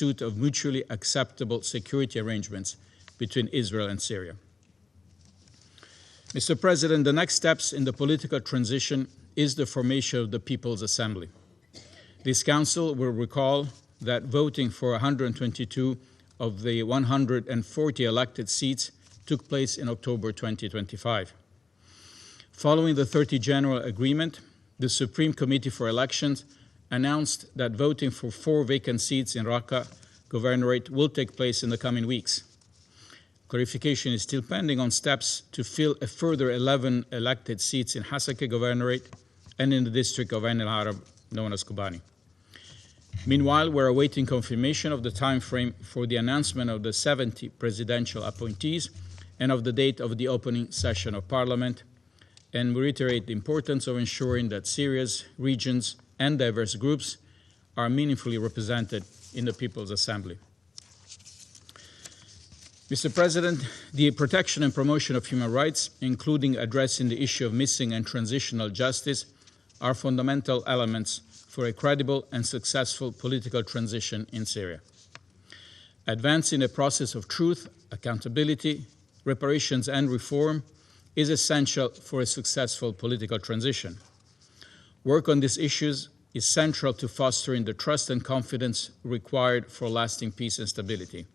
pursuit of mutually acceptable security arrangements between Israel and Syria. Mr. President, the next steps in the political transition is the formation of the People's Assembly. This Council will recall that voting for 122 of the 140 elected seats took place in October 2025. Following the 30 General Agreement, the Supreme Committee for Elections announced that voting for 4 vacant seats in Raqqa Governorate will take place in the coming weeks. Clarification is still pending on steps to fill a further 11 elected seats in Hasaka Governorate and in the district of Ain al-Arab, known as Kobani. Meanwhile, we're awaiting confirmation of the time frame for the announcement of the 70 presidential appointees and of the date of the opening session of Parliament, and we reiterate the importance of ensuring that Syria's regions and diverse groups are meaningfully represented in the People's Assembly. Mr. President, the protection and promotion of human rights, including addressing the issue of missing and transitional justice, are fundamental elements for a credible and successful political transition in Syria. Advancing a process of truth, accountability, reparations, and reform is essential for a successful political transition. Work on these issues is central to fostering the trust and confidence required for lasting peace and stability.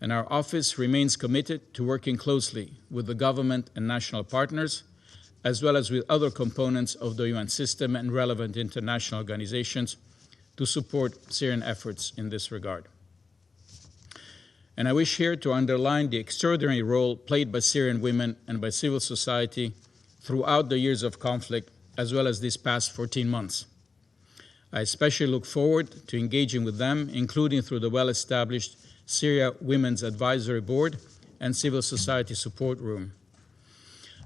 And our office remains committed to working closely with the government and national partners, as well as with other components of the UN system and relevant international organizations to support Syrian efforts in this regard. And I wish here to underline the extraordinary role played by Syrian women and by civil society throughout the years of conflict, as well as these past 14 months. I especially look forward to engaging with them, including through the well-established Syria Women's Advisory Board and Civil Society Support Room.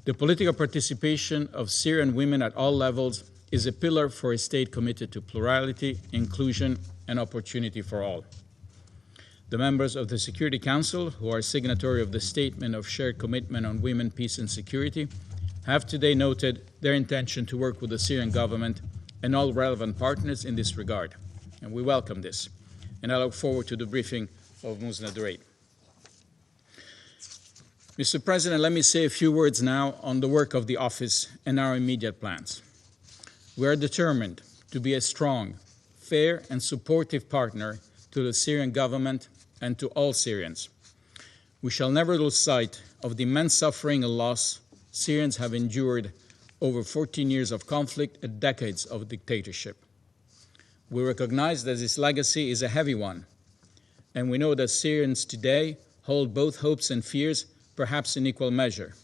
The political participation of Syrian women at all levels is a pillar for a state committed to plurality, inclusion, and opportunity for all. The members of the Security Council, who are signatory of the Statement of Shared Commitment on Women, Peace and Security, have today noted their intention to work with the Syrian government and all relevant partners in this regard. And we welcome this. And I look forward to the briefing of Musna Dureit. Mr. President, let me say a few words now on the work of the office and our immediate plans. We are determined to be a strong, fair, and supportive partner to the Syrian government and to all Syrians. We shall never lose sight of the immense suffering and loss Syrians have endured over 14 years of conflict and decades of dictatorship. We recognize that this legacy is a heavy one, and we know that Syrians today hold both hopes and fears, perhaps in equal measure.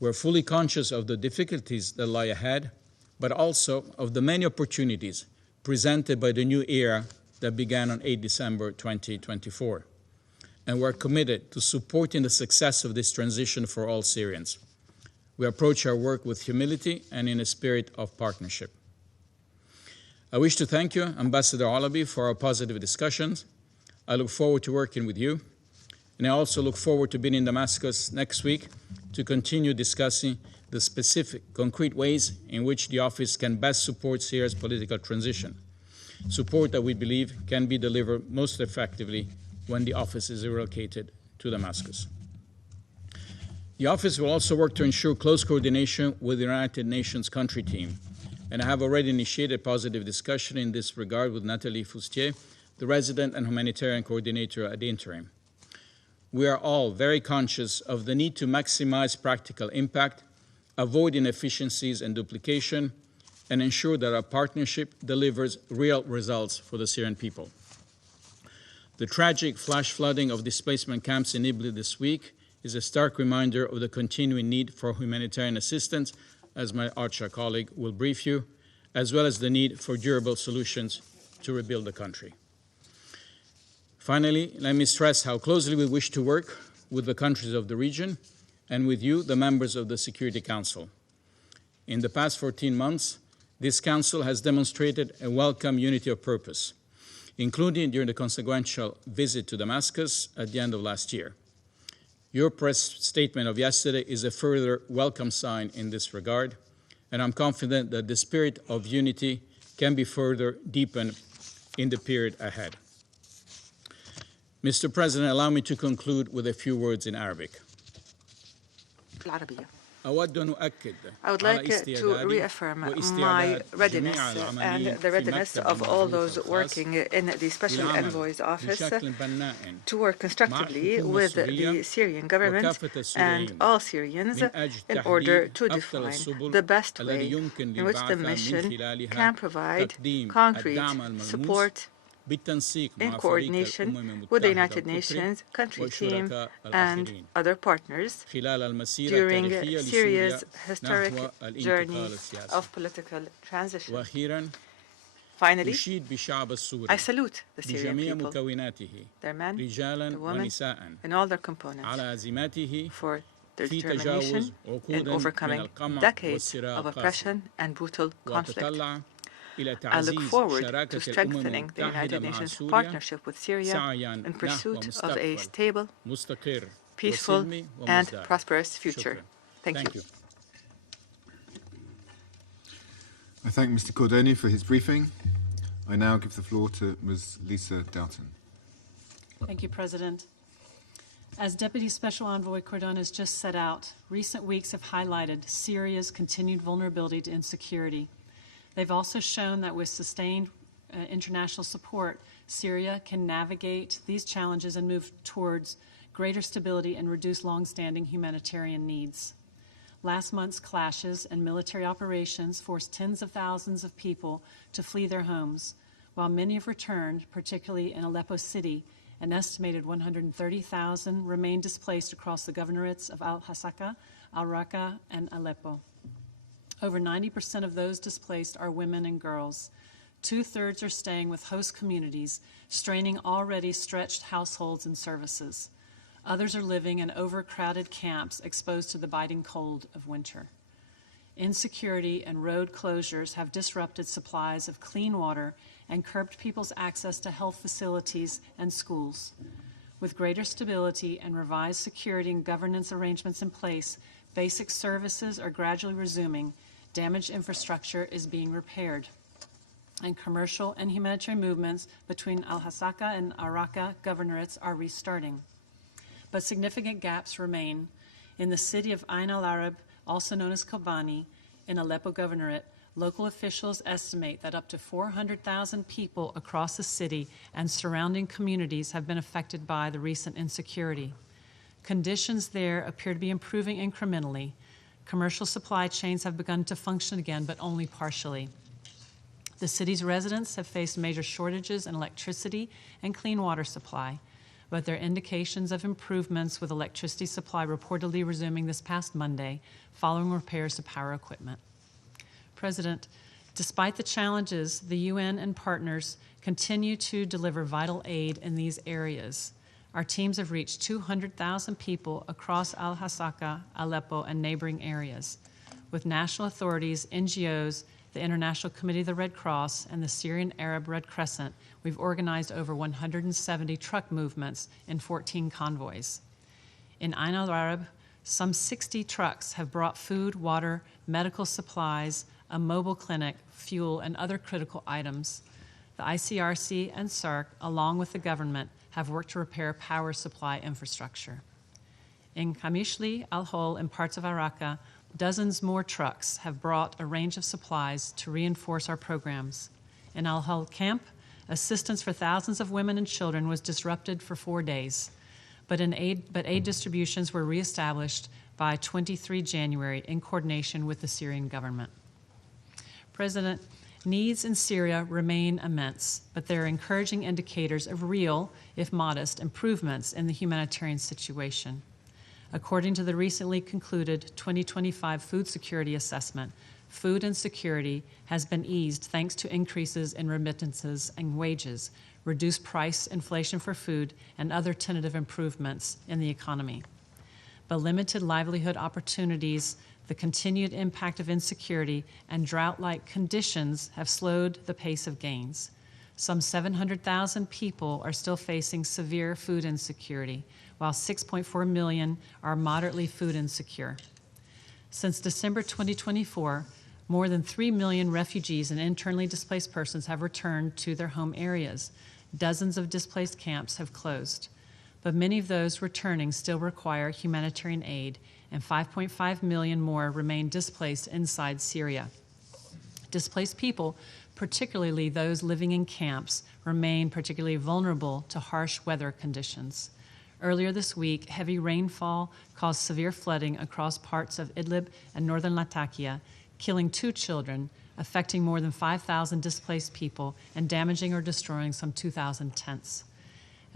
We're fully conscious of the difficulties that lie ahead, but also of the many opportunities presented by the new era that began on 8 December 2024. And we're committed to supporting the success of this transition for all Syrians. We approach our work with humility and in a spirit of partnership. I wish to thank you, Ambassador Alabi, for our positive discussions. I look forward to working with you, and I also look forward to being in Damascus next week to continue discussing the specific, concrete ways in which the office can best support Syria's political transition, support that we believe can be delivered most effectively when the office is relocated to Damascus. The office will also work to ensure close coordination with the United Nations country team, and I have already initiated positive discussion in this regard with Nathalie Foustier, the resident and humanitarian coordinator at the interim. We are all very conscious of the need to maximize practical impact, avoid inefficiencies and duplication, and ensure that our partnership delivers real results for the Syrian people. The tragic flash flooding of displacement camps in Idlib this week is a stark reminder of the continuing need for humanitarian assistance, as my Archa colleague will brief you, as well as the need for durable solutions to rebuild the country. Finally, let me stress how closely we wish to work with the countries of the region and with you, the members of the Security Council. In the past 14 months, this Council has demonstrated a welcome unity of purpose, including during the consequential visit to Damascus at the end of last year. Your press statement of yesterday is a further welcome sign in this regard, and I'm confident that the spirit of unity can be further deepened in the period ahead. Mr. President, allow me to conclude with a few words in Arabic. I would like to reaffirm my readiness and the readiness of all those working in the Special Envoy's office to work constructively with the Syrian government and all Syrians in order to define the best way in which the mission can provide concrete support in coordination with the United Nations country team and other partners during Syria's historic journey of political transition. Finally, I salute the Syrian people, their men, their women, and all their components for their determination in overcoming decades of oppression and brutal conflict. I look forward to strengthening the United Nations partnership with Syria in pursuit of a stable, peaceful, and prosperous future. Thank you. I thank Mr. Cordoni for his briefing. I now give the floor to Ms. Lisa Doughton. Thank you, President. As Deputy Special Envoy Cordon has just set out, recent weeks have highlighted Syria's continued vulnerability to insecurity. They've also shown that with sustained international support, Syria can navigate these challenges and move towards greater stability and reduce long-standing humanitarian needs. Last month's clashes and military operations forced tens of thousands of people to flee their homes, while many have returned, particularly in Aleppo City. An estimated 130,000 remain displaced across the governorates of Al-Hasaka, Al-Raqqa, and Aleppo. Over 90% of those displaced are women and girls. 2/3 are staying with host communities, straining already stretched households and services. Others are living in overcrowded camps exposed to the biting cold of winter. Insecurity and road closures have disrupted supplies of clean water and curbed people's access to health facilities and schools. With greater stability and revised security and governance arrangements in place, basic services are gradually resuming, damaged infrastructure is being repaired, and commercial and humanitarian movements between Al-Hasaka and Al-Raqqa governorates are restarting. But significant gaps remain. In the city of Ain al-Arab, also known as Kobani, in Aleppo Governorate, local officials estimate that up to 400,000 people across the city and surrounding communities have been affected by the recent insecurity. Conditions there appear to be improving incrementally. Commercial supply chains have begun to function again, but only partially. The city's residents have faced major shortages in electricity and clean water supply, but there are indications of improvements, with electricity supply reportedly resuming this past Monday following repairs to power equipment. President, despite the challenges, the UN and partners continue to deliver vital aid in these areas. Our teams have reached 200,000 people across Al-Hasaka, Aleppo, and neighboring areas. With national authorities, NGOs, the International Committee of the Red Cross, and the Syrian Arab Red Crescent, we've organized over 170 truck movements in 14 convoys. In Ain al-Arab, some 60 trucks have brought food, water, medical supplies, a mobile clinic, fuel, and other critical items. The ICRC and SARC, along with the government, have worked to repair power supply infrastructure. In Kamishli, Al-Hol, and parts of Al-Raqqa, dozens more trucks have brought a range of supplies to reinforce our programs. In Al-Hol camp, assistance for thousands of women and children was disrupted for 4 days, but aid distributions were reestablished by 23 January in coordination with the Syrian government. President, needs in Syria remain immense, but there are encouraging indicators of real, if modest, improvements in the humanitarian situation. According to the recently concluded 2025 Food Security Assessment, food insecurity has been eased thanks to increases in remittances and wages, reduced price inflation for food, and other tentative improvements in the economy. But limited livelihood opportunities, the continued impact of insecurity, and drought-like conditions have slowed the pace of gains. Some 700,000 people are still facing severe food insecurity, while 6.4 million are moderately food insecure. Since December 2024, more than 3 million refugees and internally displaced persons have returned to their home areas. Dozens of displaced camps have closed. but many of those returning still require humanitarian aid, and 5.5 million more remain displaced inside Syria. Displaced people, particularly those living in camps, remain particularly vulnerable to harsh weather conditions. Earlier this week, heavy rainfall caused severe flooding across parts of Idlib and northern Latakia, killing 2 children, affecting more than 5,000 displaced people, and damaging or destroying some 2,000 tents.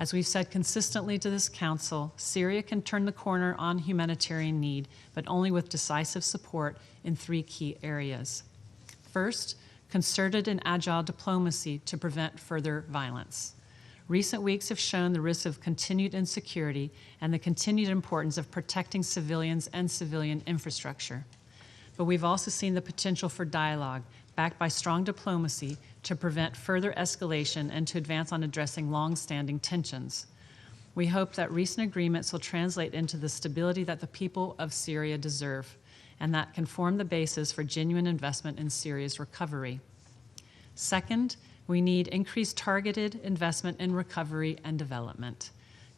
As we've said consistently to this Council, Syria can turn the corner on humanitarian need, but only with decisive support in 3 key areas. First, concerted and agile diplomacy to prevent further violence. Recent weeks have shown the risks of continued insecurity and the continued importance of protecting civilians and civilian infrastructure. But we've also seen the potential for dialogue, backed by strong diplomacy, to prevent further escalation and to advance on addressing long-standing tensions. We hope that recent agreements will translate into the stability that the people of Syria deserve, and that can form the basis for genuine investment in Syria's recovery. Second, we need increased targeted investment in recovery and development.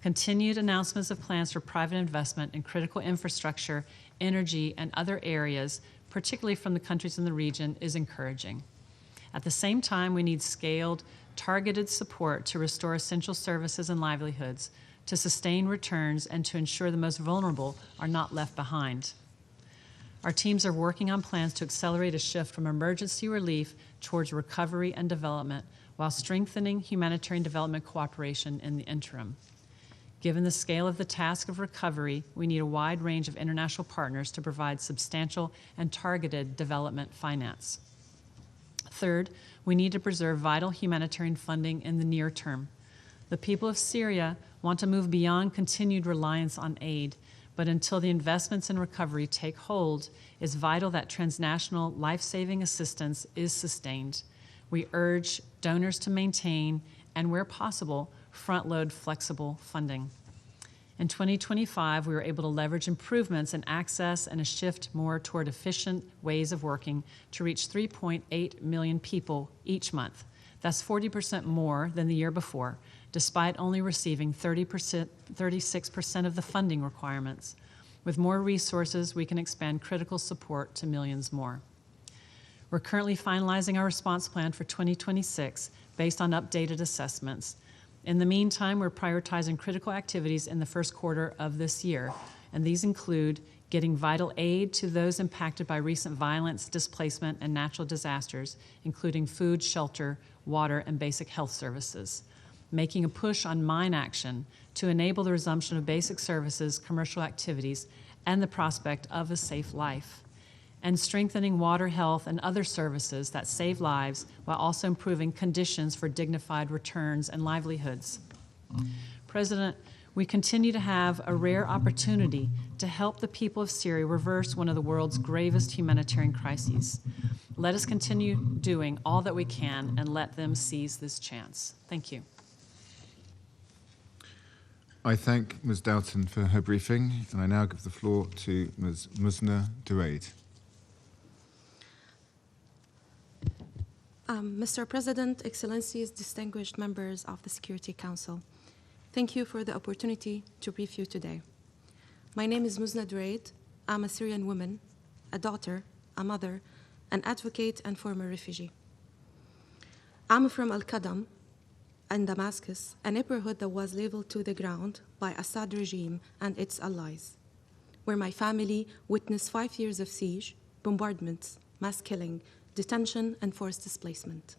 Continued announcements of plans for private investment in critical infrastructure, energy, and other areas, particularly from the countries in the region, is encouraging. At the same time, we need scaled, targeted support to restore essential services and livelihoods, to sustain returns, and to ensure the most vulnerable are not left behind. Our teams are working on plans to accelerate a shift from emergency relief towards recovery and development, while strengthening humanitarian development cooperation in the interim. Given the scale of the task of recovery, we need a wide range of international partners to provide substantial and targeted development finance. Third, we need to preserve vital humanitarian funding in the near term. The people of Syria want to move beyond continued reliance on aid, but until the investments in recovery take hold, it's vital that transnational life-saving assistance is sustained. We urge donors to maintain, and where possible, front-load flexible funding. In 2025, we were able to leverage improvements in access and a shift more toward efficient ways of working to reach 3.8 million people each month. That's 40% more than the year before, despite only receiving 36% of the funding requirements. With more resources, we can expand critical support to millions more. We're currently finalizing our response plan for 2026 based on updated assessments. In the meantime, we're prioritizing critical activities in the first quarter of this year, and these include getting vital aid to those impacted by recent violence, displacement, and natural disasters, including food, shelter, water, and basic health services. Making a push on mine action to enable the resumption of basic services, commercial activities, and the prospect of a safe life. And strengthening water, health, and other services that save lives while also improving conditions for dignified returns and livelihoods. President, we continue to have a rare opportunity to help the people of Syria reverse one of the world's gravest humanitarian crises. Let us continue doing all that we can and let them seize this chance. Thank you. I thank Ms. Doughton for her briefing, and I now give the floor to Ms. Musna Duraid. Mr. President, Excellencies, distinguished members of the Security Council, thank you for the opportunity to brief you today. My name is Musna Duraid. I'm a Syrian woman, a daughter, a mother, an advocate, and former refugee. I'm from Al-Qadam in Damascus, a neighborhood that was leveled to the ground by Assad regime and its allies, where my family witnessed 5 years of siege, bombardments, mass killing, detention, and forced displacement.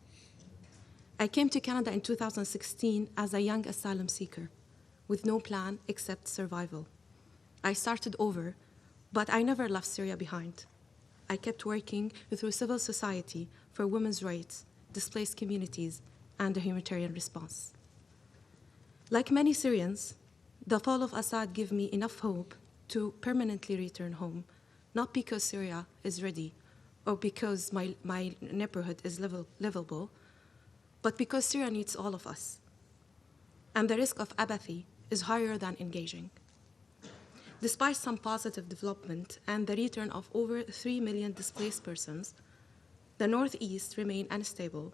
I came to Canada in 2016 as a young asylum seeker with no plan except survival. I started over, but I never left Syria behind. I kept working through civil society for women's rights, displaced communities, and a humanitarian response. Like many Syrians, the fall of Assad gave me enough hope to permanently return home, not because Syria is ready or because my neighborhood is livable, but because Syria needs all of us. And the risk of apathy is higher than engaging. Despite some positive development and the return of over 3 million displaced persons, the Northeast remain unstable.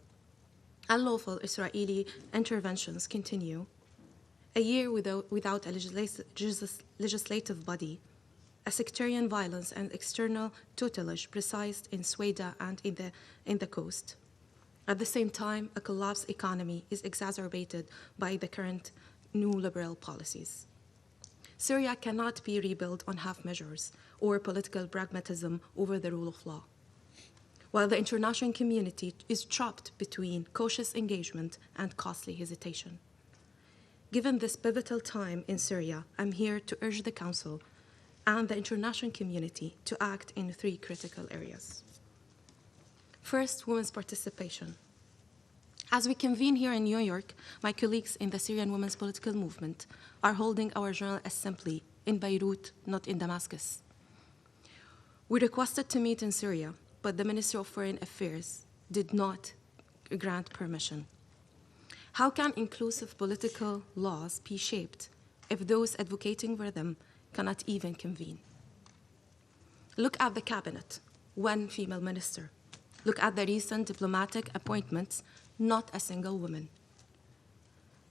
Unlawful Israeli interventions continue. a year without a legislative body, a sectarian violence and external tutelage precised in Sweden and in the coast. At the same time, a collapsed economy is exacerbated by the current new liberal policies. Syria cannot be rebuilt on half measures or political pragmatism over the rule of law. While the international community is trapped between cautious engagement and costly hesitation. Given this pivotal time in Syria, I'm here to urge the Council and the international community to act in 3 critical areas. First, women's participation. As we convene here in New York, my colleagues in the Syrian Women's Political Movement are holding our General Assembly in Beirut, not in Damascus. We requested to meet in Syria, but the Ministry of Foreign Affairs did not grant permission. How can inclusive political laws be shaped if those advocating for them cannot even convene? Look at the cabinet, 1 female minister. Look at the recent diplomatic appointments, not a single woman.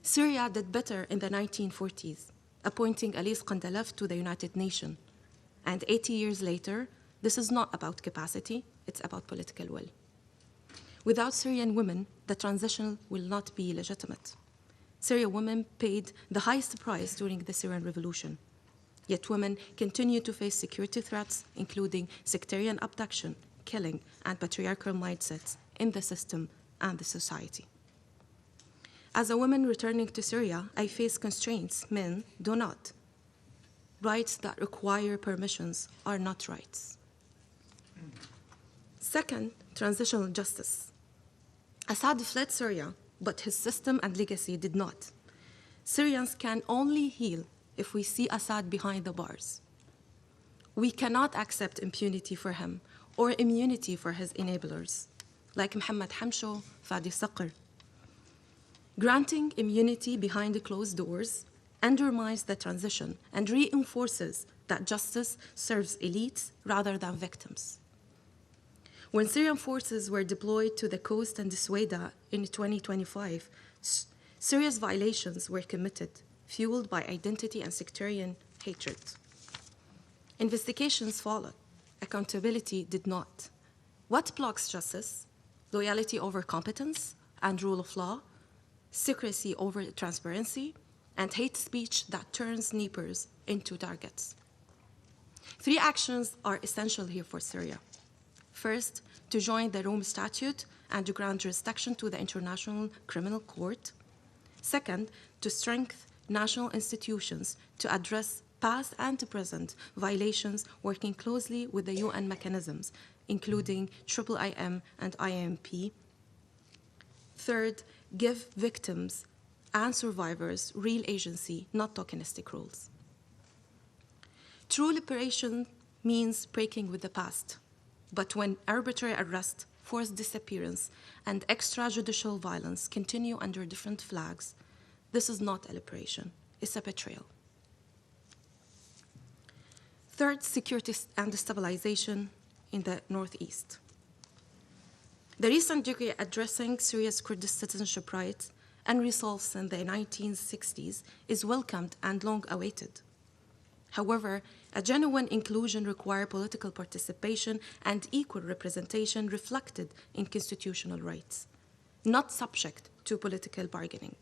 Syria did better in the 1940s, appointing Elise Kandalev to the United Nations. And 80 years later, this is not about capacity, it's about political will. Without Syrian women, the transition will not be legitimate. Syrian women paid the highest price during the Syrian revolution. Yet women continue to face security threats, including sectarian abduction, killing, and patriarchal mindsets in the system and the society. As a woman returning to Syria, I face constraints men do not. Rights that require permissions are not rights. Second, transitional justice. Assad fled Syria, but his system and legacy did not. Syrians can only heal if we see Assad behind the bars. We cannot accept impunity for him or immunity for his enablers, like Mohammed Hamsho, Fadi Saqr. Granting immunity behind closed doors undermines the transition and reinforces that justice serves elites rather than victims. When Syrian forces were deployed to the coast and Sweden in 2025, serious violations were committed, fueled by identity and sectarian hatred. Investigations followed. Accountability did not. What blocks justice? Loyalty over competence and rule of law, secrecy over transparency, and hate speech that turns snipers into targets. 3 actions are essential here for Syria. First, to join the Rome Statute and to grant jurisdiction to the International Criminal Court. Second, to strengthen national institutions to address past and present violations, working closely with the UN mechanisms, including IIIM and IMP. Third, give victims and survivors real agency, not tokenistic rules. True liberation means breaking with the past. But when arbitrary arrest, forced disappearance, and extrajudicial violence continue under different flags, this is not a liberation, it's a betrayal. Third, security and stabilization in the Northeast. The recent decree addressing Syria's Kurdish citizenship rights, unresolved since the 1960s, is welcomed and long awaited. However, a genuine inclusion requires political participation and equal representation reflected in constitutional rights, not subject to political bargaining.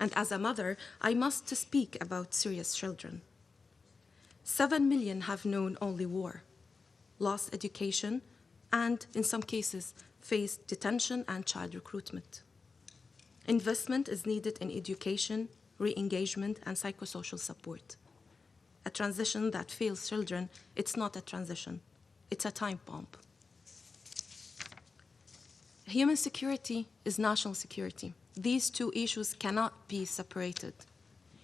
And as a mother, I must speak about Syria's children. 7 million have known only war, lost education, and in some cases faced detention and child recruitment. Investment is needed in education, re-engagement, and psychosocial support. A transition that fails children, it's not a transition, it's a time bomb. Human security is national security. These 2 issues cannot be separated.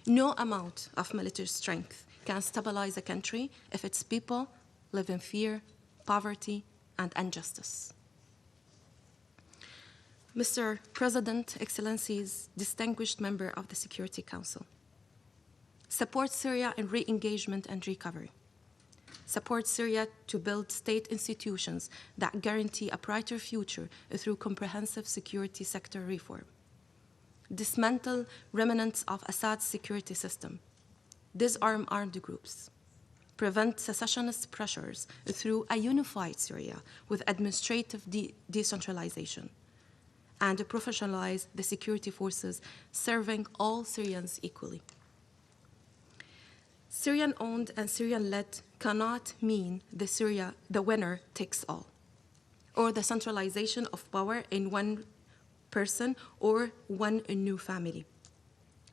No amount of military strength can stabilize a country if its people live in fear, poverty, and injustice. Mr. President, Excellencies, distinguished member of the Security Council, support Syria in re-engagement and recovery. Support Syria to build state institutions that guarantee a brighter future through comprehensive security sector reform. dismantle remnants of Assad's security system, disarm armed groups, prevent secessionist pressures through a unified Syria with administrative decentralization, and professionalize the security forces serving all Syrians equally. Syrian-owned and Syrian-led cannot mean the winner takes all, or the centralization of power in one person or one new family.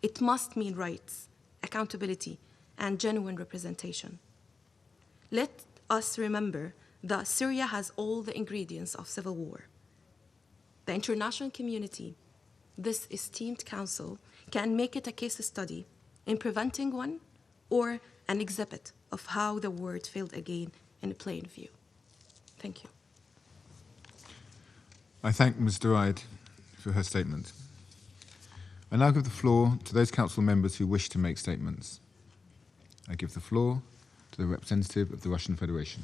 It must mean rights, accountability, and genuine representation. Let us remember that Syria has all the ingredients of civil war. The international community, this esteemed council, can make it a case study in preventing one or an exhibit of how the world failed again in plain view. Thank you. I thank Ms. Duraid for her statement. I now give the floor to those council members who wish to make statements. I give the floor to the representative of the Russian Federation.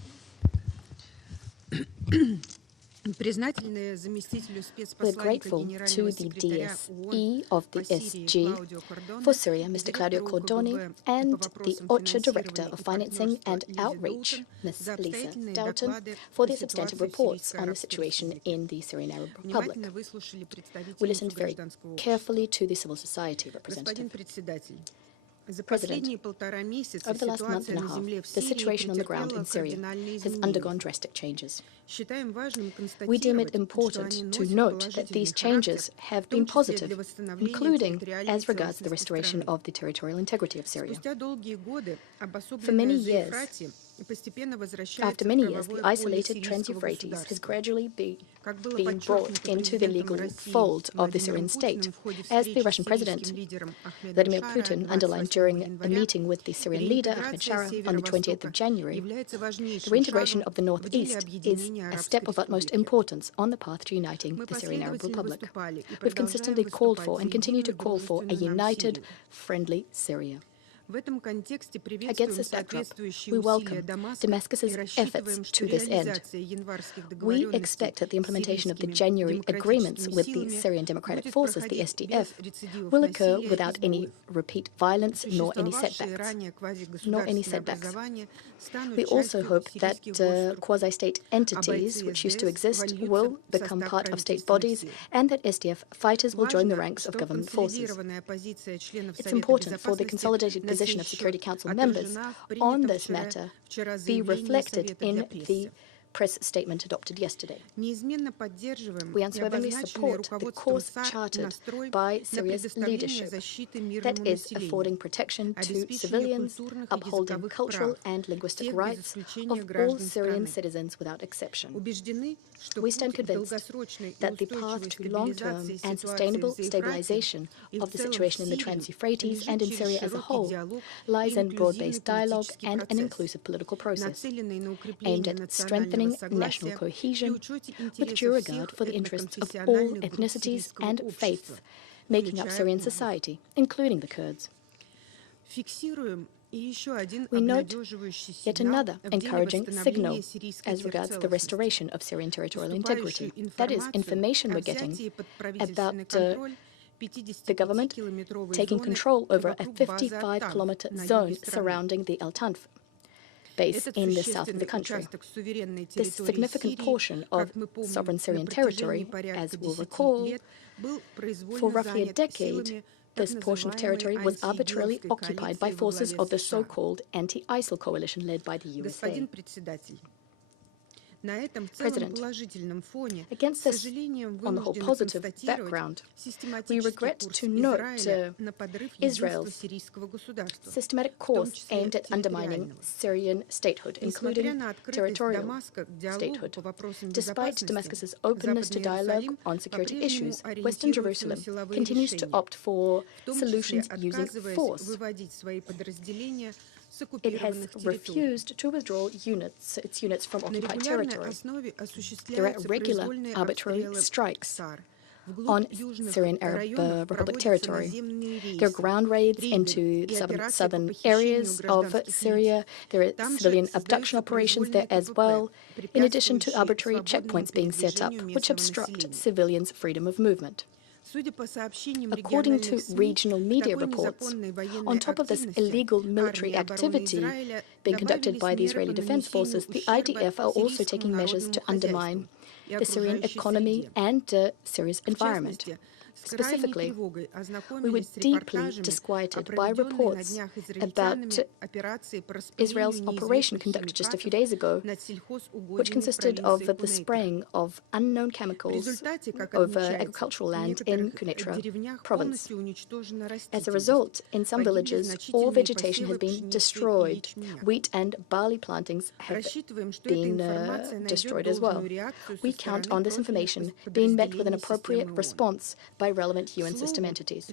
We're grateful to the DSE of the SG for Syria, Mr. Claudio Cordoni, and the OCHA Director of Financing and Outreach, Ms. Lisa Doughton, for their substantive reports on the situation in the Syrian Arab Republic. We listened very carefully to the civil society representative. President, over the last month and a half, the situation on the ground in Syria has undergone drastic changes. We deem it important to note that these changes have been positive, including as regards the restoration of the territorial integrity of Syria. For many years, after many years, the isolated Trans-Euphrates has gradually been brought into the legal fold of the Syrian state. As the Russian President, Vladimir Putin, underlined during a meeting with the Syrian leader, Ahmed Shara, on the 20th of January, the reintegration of the northeast is a step of utmost importance on the path to uniting the Syrian Arab Republic. We've consistently called for and continue to call for a united, friendly Syria. Against this backdrop, we welcome Damascus's efforts to this end. We expect that the implementation of the January agreements with the Syrian Democratic Forces, the SDF, will occur without any repeat violence nor any setbacks. We also hope that quasi-state entities which used to exist will become part of state bodies and that SDF fighters will join the ranks of government forces. It's important for the consolidated position of Security Council members on this matter be reflected in the press statement adopted yesterday. We unswervingly support the course chartered by Syria's leadership, that is, affording protection to civilians, upholding cultural and linguistic rights of all Syrian citizens without exception. We stand convinced that the path to long-term and sustainable stabilization of the situation in the Trans-Euphrates and in Syria as a whole lies in broad-based dialogue and an inclusive political process, aimed at strengthening national cohesion with due regard for the interests of all ethnicities and faiths making up Syrian society, including the Kurds. We note yet another encouraging signal as regards the restoration of Syrian territorial integrity. That is, information we're getting about the government taking control over a 55-kilometer zone surrounding the El Tanf base in the south of the country. This significant portion of sovereign Syrian territory, as we'll recall, for roughly a decade, this portion of territory was arbitrarily occupied by forces of the so-called anti-ISIL coalition led by the USA. President, against this, on the whole, positive background, we regret to note Israel's systematic course aimed at undermining Syrian statehood, including territorial statehood. Despite Damascus's openness to dialogue on security issues, Western Jerusalem continues to opt for solutions using force. It has refused to withdraw its units from occupied territory. There are regular arbitrary strikes on Syrian Arab Republic territory. There are ground raids into southern areas of Syria. There are civilian abduction operations there as well, in addition to arbitrary checkpoints being set up, which obstruct civilians' freedom of movement. According to regional media reports, on top of this illegal military activity being conducted by the Israeli Defense Forces, the IDF are also taking measures to undermine the Syrian economy and Syria's environment. Specifically, we were deeply disquieted by reports about Israel's operation conducted just a few days ago, which consisted of the spraying of unknown chemicals over agricultural land in Quneitra province. As a result, in some villages, all vegetation has been destroyed. Wheat and barley plantings have been destroyed as well. We count on this information being met with an appropriate response by relevant UN system entities.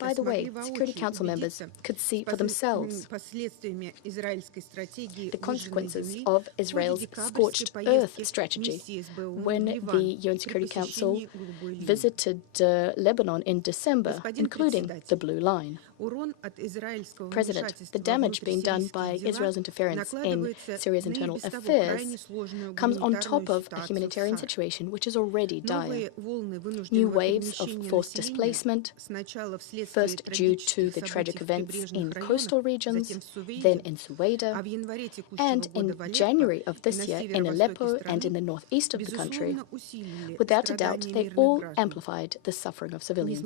By the way, Security Council members could see for themselves the consequences of Israel's scorched earth strategy when the UN Security Council visited Lebanon in December, including the Blue Line. President, the damage being done by Israel's interference in Syria's internal affairs comes on top of a humanitarian situation which is already dire. New waves of forced displacement, first due to the tragic events in coastal regions, then in Sueda, and in January of this year in Aleppo and in the northeast of the country. Without a doubt, they all amplified the suffering of civilians.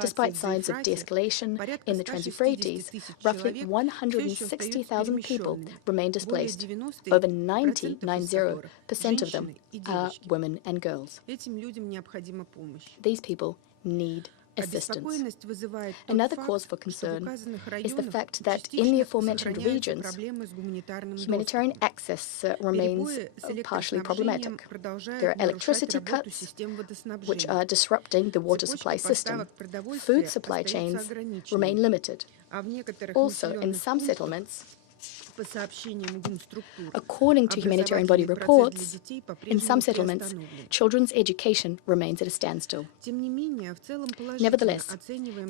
Despite signs of de-escalation in the Trans-Euphrates, roughly 160,000 people remain displaced. Over 90% of them are women and girls. These people need assistance. Another cause for concern is the fact that in the aforementioned regions, humanitarian access remains partially problematic. There are electricity cuts, which are disrupting the water supply system. Food supply chains remain limited. Also, in some settlements, according to humanitarian body reports, in some settlements, children's education remains at a standstill. Nevertheless,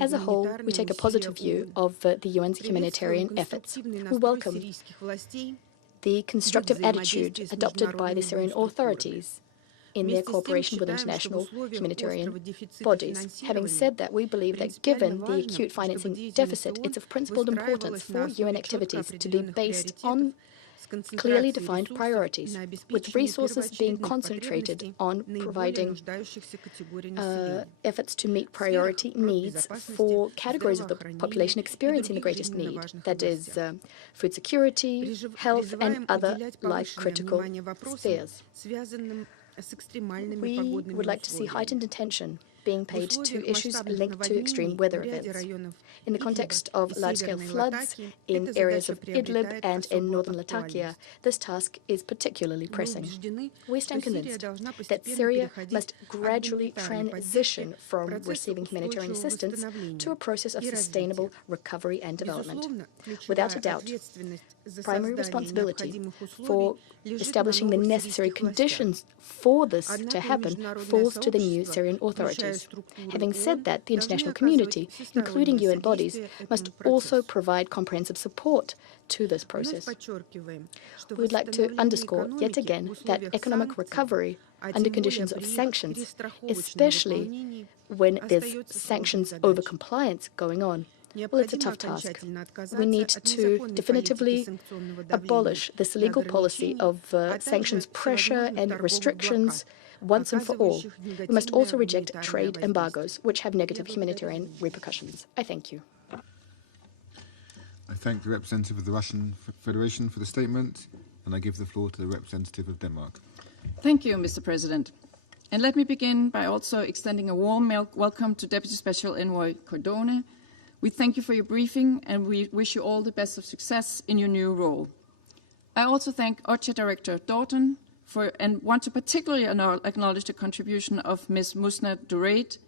as a whole, we take a positive view of the UN's humanitarian efforts. We welcome the constructive attitude adopted by the Syrian authorities in their cooperation with international humanitarian bodies. Having said that, we believe that given the acute financing deficit, it's of principled importance for UN activities to be based on clearly defined priorities, with resources being concentrated on providing efforts to meet priority needs for categories of the population experiencing the greatest need, that is, food security, health, and other life-critical spheres. We would like to see heightened attention being paid to issues linked to extreme weather events. In the context of large-scale floods in areas of Idlib and in northern Latakia, this task is particularly pressing. We stand convinced that Syria must gradually transition from receiving humanitarian assistance to a process of sustainable recovery and development. Without a doubt, primary responsibility for establishing the necessary conditions for this to happen falls to the new Syrian authorities. Having said that, the international community, including UN bodies, must also provide comprehensive support to this process. We would like to underscore yet again that economic recovery under conditions of sanctions, especially when there's sanctions over compliance going on, well, it's a tough task. We need to definitively abolish this illegal policy of sanctions pressure and restrictions once and for all. We must also reject trade embargoes, which have negative humanitarian repercussions. I thank you. I thank the representative of the Russian Federation for the statement, and I give the floor to the representative of Denmark. Thank you, Mr. President. And let me begin by also extending a warm welcome to Deputy Special Envoy Cordone. We thank you for your briefing, and we wish you all the best of success in your new role. I also thank OCHA Director Doughton and want to particularly acknowledge the contribution of Ms. Musna Durait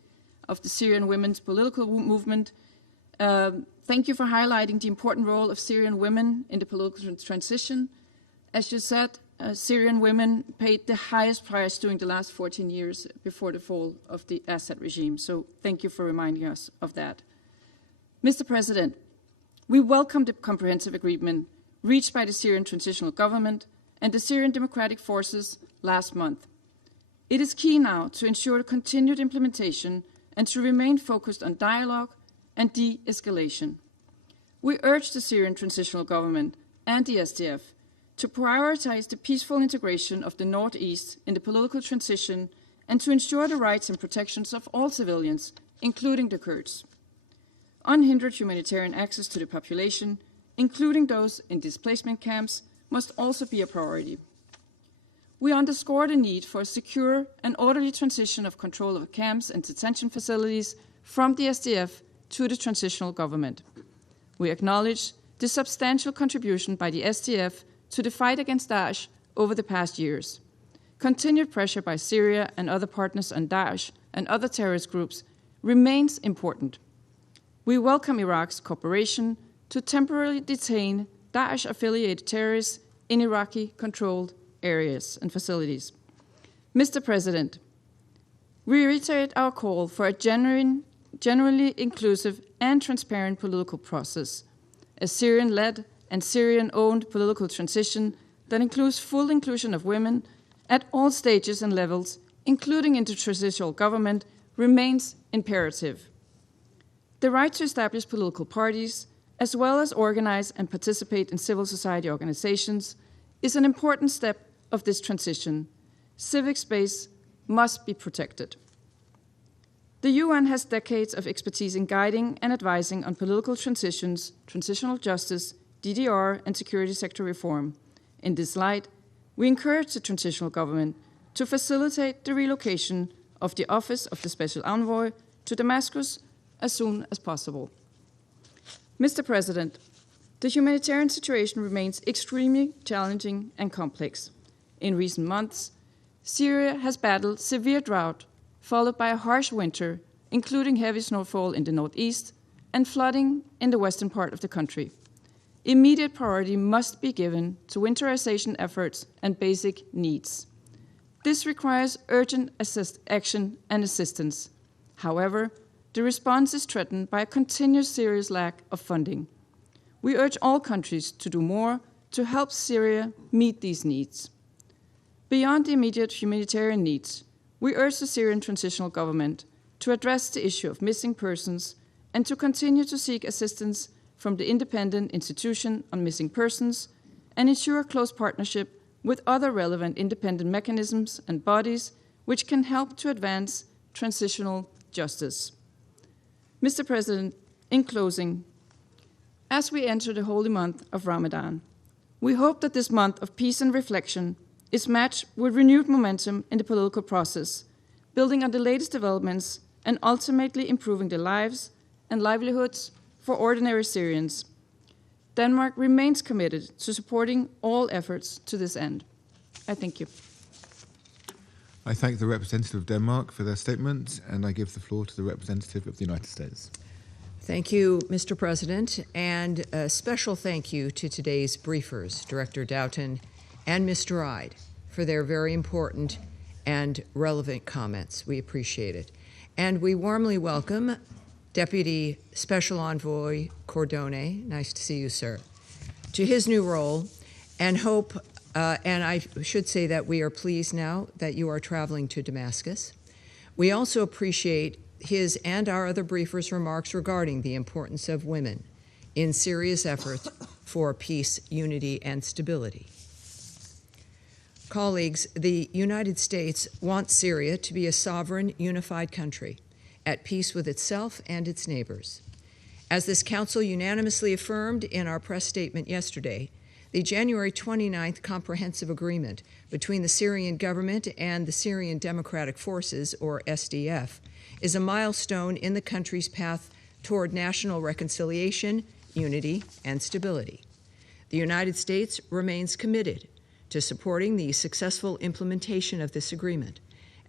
of the Syrian Women's Political Movement. Thank you for highlighting the important role of Syrian women in the political transition. As you said, Syrian women paid the highest price during the last 14 years before the fall of the Assad regime. So thank you for reminding us of that. Mr. President, we welcome the comprehensive agreement reached by the Syrian Transitional Government and the Syrian Democratic Forces last month. It is key now to ensure continued implementation and to remain focused on dialogue and de-escalation. We urge the Syrian transitional government and the SDF to prioritize the peaceful integration of the Northeast in the political transition and to ensure the rights and protections of all civilians, including the Kurds. Unhindered humanitarian access to the population, including those in displacement camps, must also be a priority. We underscore the need for a secure and orderly transition of control of camps and detention facilities from the SDF to the transitional government. We acknowledge the substantial contribution by the SDF to the fight against Daesh over the past years. Continued pressure by Syria and other partners on Daesh and other terrorist groups remains important. We welcome Iraq's cooperation to temporarily detain Daesh-affiliated terrorists in Iraqi-controlled areas and facilities. Mr. President, we reiterate our call for a generally inclusive and transparent political process, a Syrian-led and Syrian-owned political transition that includes full inclusion of women at all stages and levels, including into transitional government, remains imperative. The right to establish political parties, as well as organize and participate in civil society organizations, is an important step of this transition. Civic space must be protected. The UN has decades of expertise in guiding and advising on political transitions, transitional justice, DDR, and security sector reform. In this light, we encourage the transitional government to facilitate the relocation of the Office of the Special Envoy to Damascus as soon as possible. Mr. President, the humanitarian situation remains extremely challenging and complex. In recent months, Syria has battled severe drought, followed by a harsh winter, including heavy snowfall in the northeast and flooding in the western part of the country. Immediate priority must be given to winterization efforts and basic needs. This requires urgent action and assistance. However, the response is threatened by a continuous serious lack of funding. We urge all countries to do more to help Syria meet these needs. Beyond the immediate humanitarian needs, we urge the Syrian transitional government to address the issue of missing persons and to continue to seek assistance from the Independent Institution on Missing Persons and ensure close partnership with other relevant independent mechanisms and bodies which can help to advance transitional justice. Mr. President, in closing, as we enter the holy month of Ramadan, we hope that this month of peace and reflection is matched with renewed momentum in the political process, building on the latest developments and ultimately improving the lives and livelihoods for ordinary Syrians. Denmark remains committed to supporting all efforts to this end. I thank you. I thank the representative of Denmark for their statement, and I give the floor to the representative of the United States. Thank you, Mr. President, and a special thank you to today's briefers, Director Doughton and Mr. Ide, for their very important and relevant comments. We appreciate it. And we warmly welcome Deputy Special Envoy Cordone, nice to see you, sir, to his new role, and hope, and I should say that we are pleased now that you are traveling to Damascus. We also appreciate his and our other briefers' remarks regarding the importance of women in Syria's efforts for peace, unity, and stability. Colleagues, the United States wants Syria to be a sovereign, unified country at peace with itself and its neighbors. As this Council unanimously affirmed in our press statement yesterday, the January 29th Comprehensive Agreement between the Syrian government and the Syrian Democratic Forces, or SDF, is a milestone in the country's path toward national reconciliation, unity, and stability. The United States remains committed to supporting the successful implementation of this agreement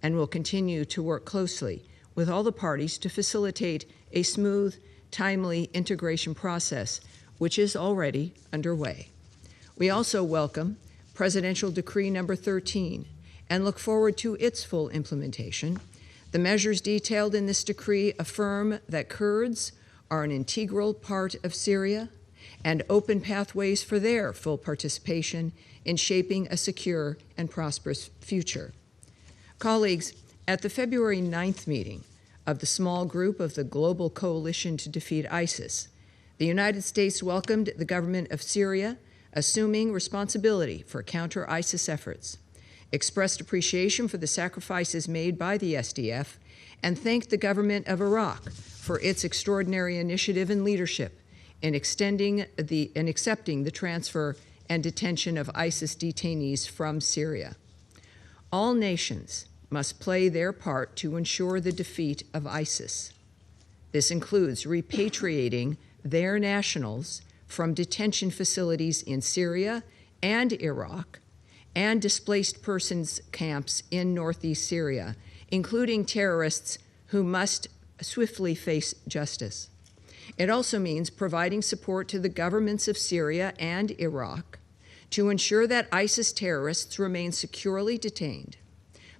and will continue to work closely with all the parties to facilitate a smooth, timely integration process, which is already underway. We also welcome Presidential Decree Number 13 and look forward to its full implementation. The measures detailed in this decree affirm that Kurds are an integral part of Syria and open pathways for their full participation in shaping a secure and prosperous future. Colleagues, at the February 9th meeting of the small group of the Global Coalition to Defeat ISIS, the United States welcomed the government of Syria assuming responsibility for counter-ISIS efforts, expressed appreciation for the sacrifices made by the SDF, and thanked the government of Iraq for its extraordinary initiative and leadership in accepting the transfer and detention of ISIS detainees from Syria. All nations must play their part to ensure the defeat of ISIS. This includes repatriating their nationals from detention facilities in Syria and Iraq and displaced persons camps in northeast Syria, including terrorists who must swiftly face justice. It also means providing support to the governments of Syria and Iraq to ensure that ISIS terrorists remain securely detained,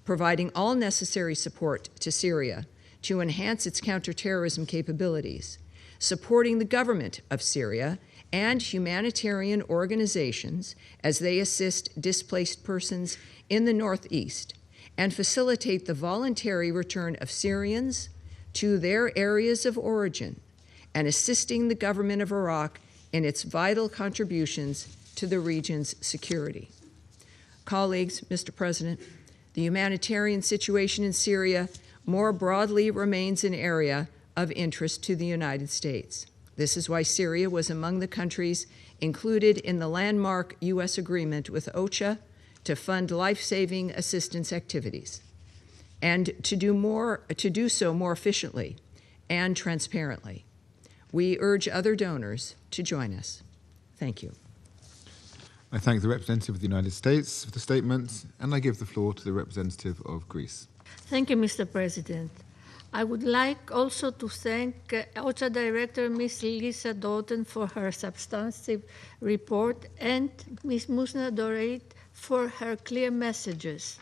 providing all necessary support to Syria to enhance its counterterrorism capabilities, supporting the government of Syria and humanitarian organizations as they assist displaced persons in the Northeast and facilitate the voluntary return of Syrians to their areas of origin, and assisting the government of Iraq in its vital contributions to the region's security. Colleagues, Mr. President, the humanitarian situation in Syria more broadly remains an area of interest to the United States. This is why Syria was among the countries included in the landmark U.S. agreement with OCHA to fund life-saving assistance activities, and to do so more efficiently and transparently. We urge other donors to join us. Thank you. I thank the representative of the United States for the statement, and I give the floor to the representative of Greece. Thank you, Mr. President. I would like also to thank OCHA Director Ms. Lisa Doughton for her substantive report and Ms. Musna Dorait for her clear messages.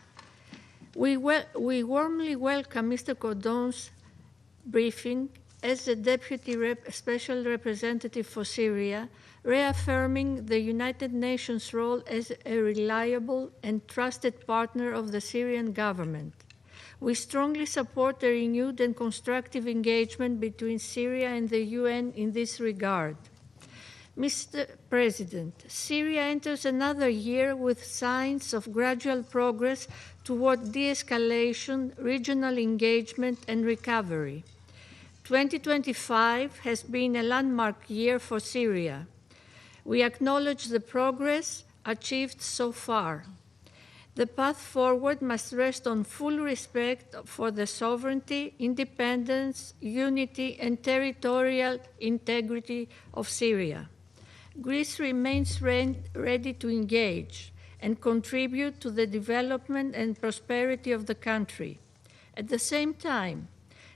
We warmly welcome Mr. Cordon's briefing as the Deputy Special Representative for Syria, reaffirming the United Nations role as a reliable and trusted partner of the Syrian government. We strongly support the renewed and constructive engagement between Syria and the UN in this regard. Mr. President, Syria enters another year with signs of gradual progress toward de-escalation, regional engagement, and recovery. 2025 has been a landmark year for Syria. We acknowledge the progress achieved so far. The path forward must rest on full respect for the sovereignty, independence, unity, and territorial integrity of Syria. Greece remains ready to engage and contribute to the development and prosperity of the country. At the same time,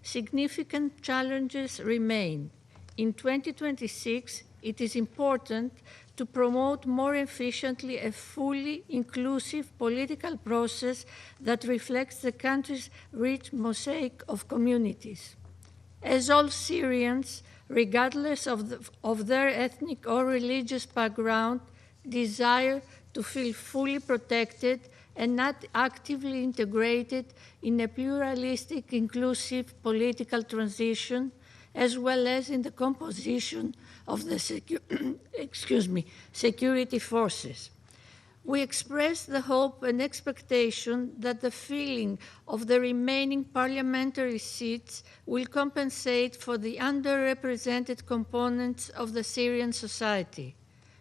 significant challenges remain. In 2026, it is important to promote more efficiently a fully inclusive political process that reflects the country's rich mosaic of communities. As all Syrians, regardless of their ethnic or religious background, desire to feel fully protected and not actively integrated in a pluralistic, inclusive political transition, as well as in the composition of the security forces. We express the hope and expectation that the filling of the remaining parliamentary seats will compensate for the underrepresented components of the Syrian society.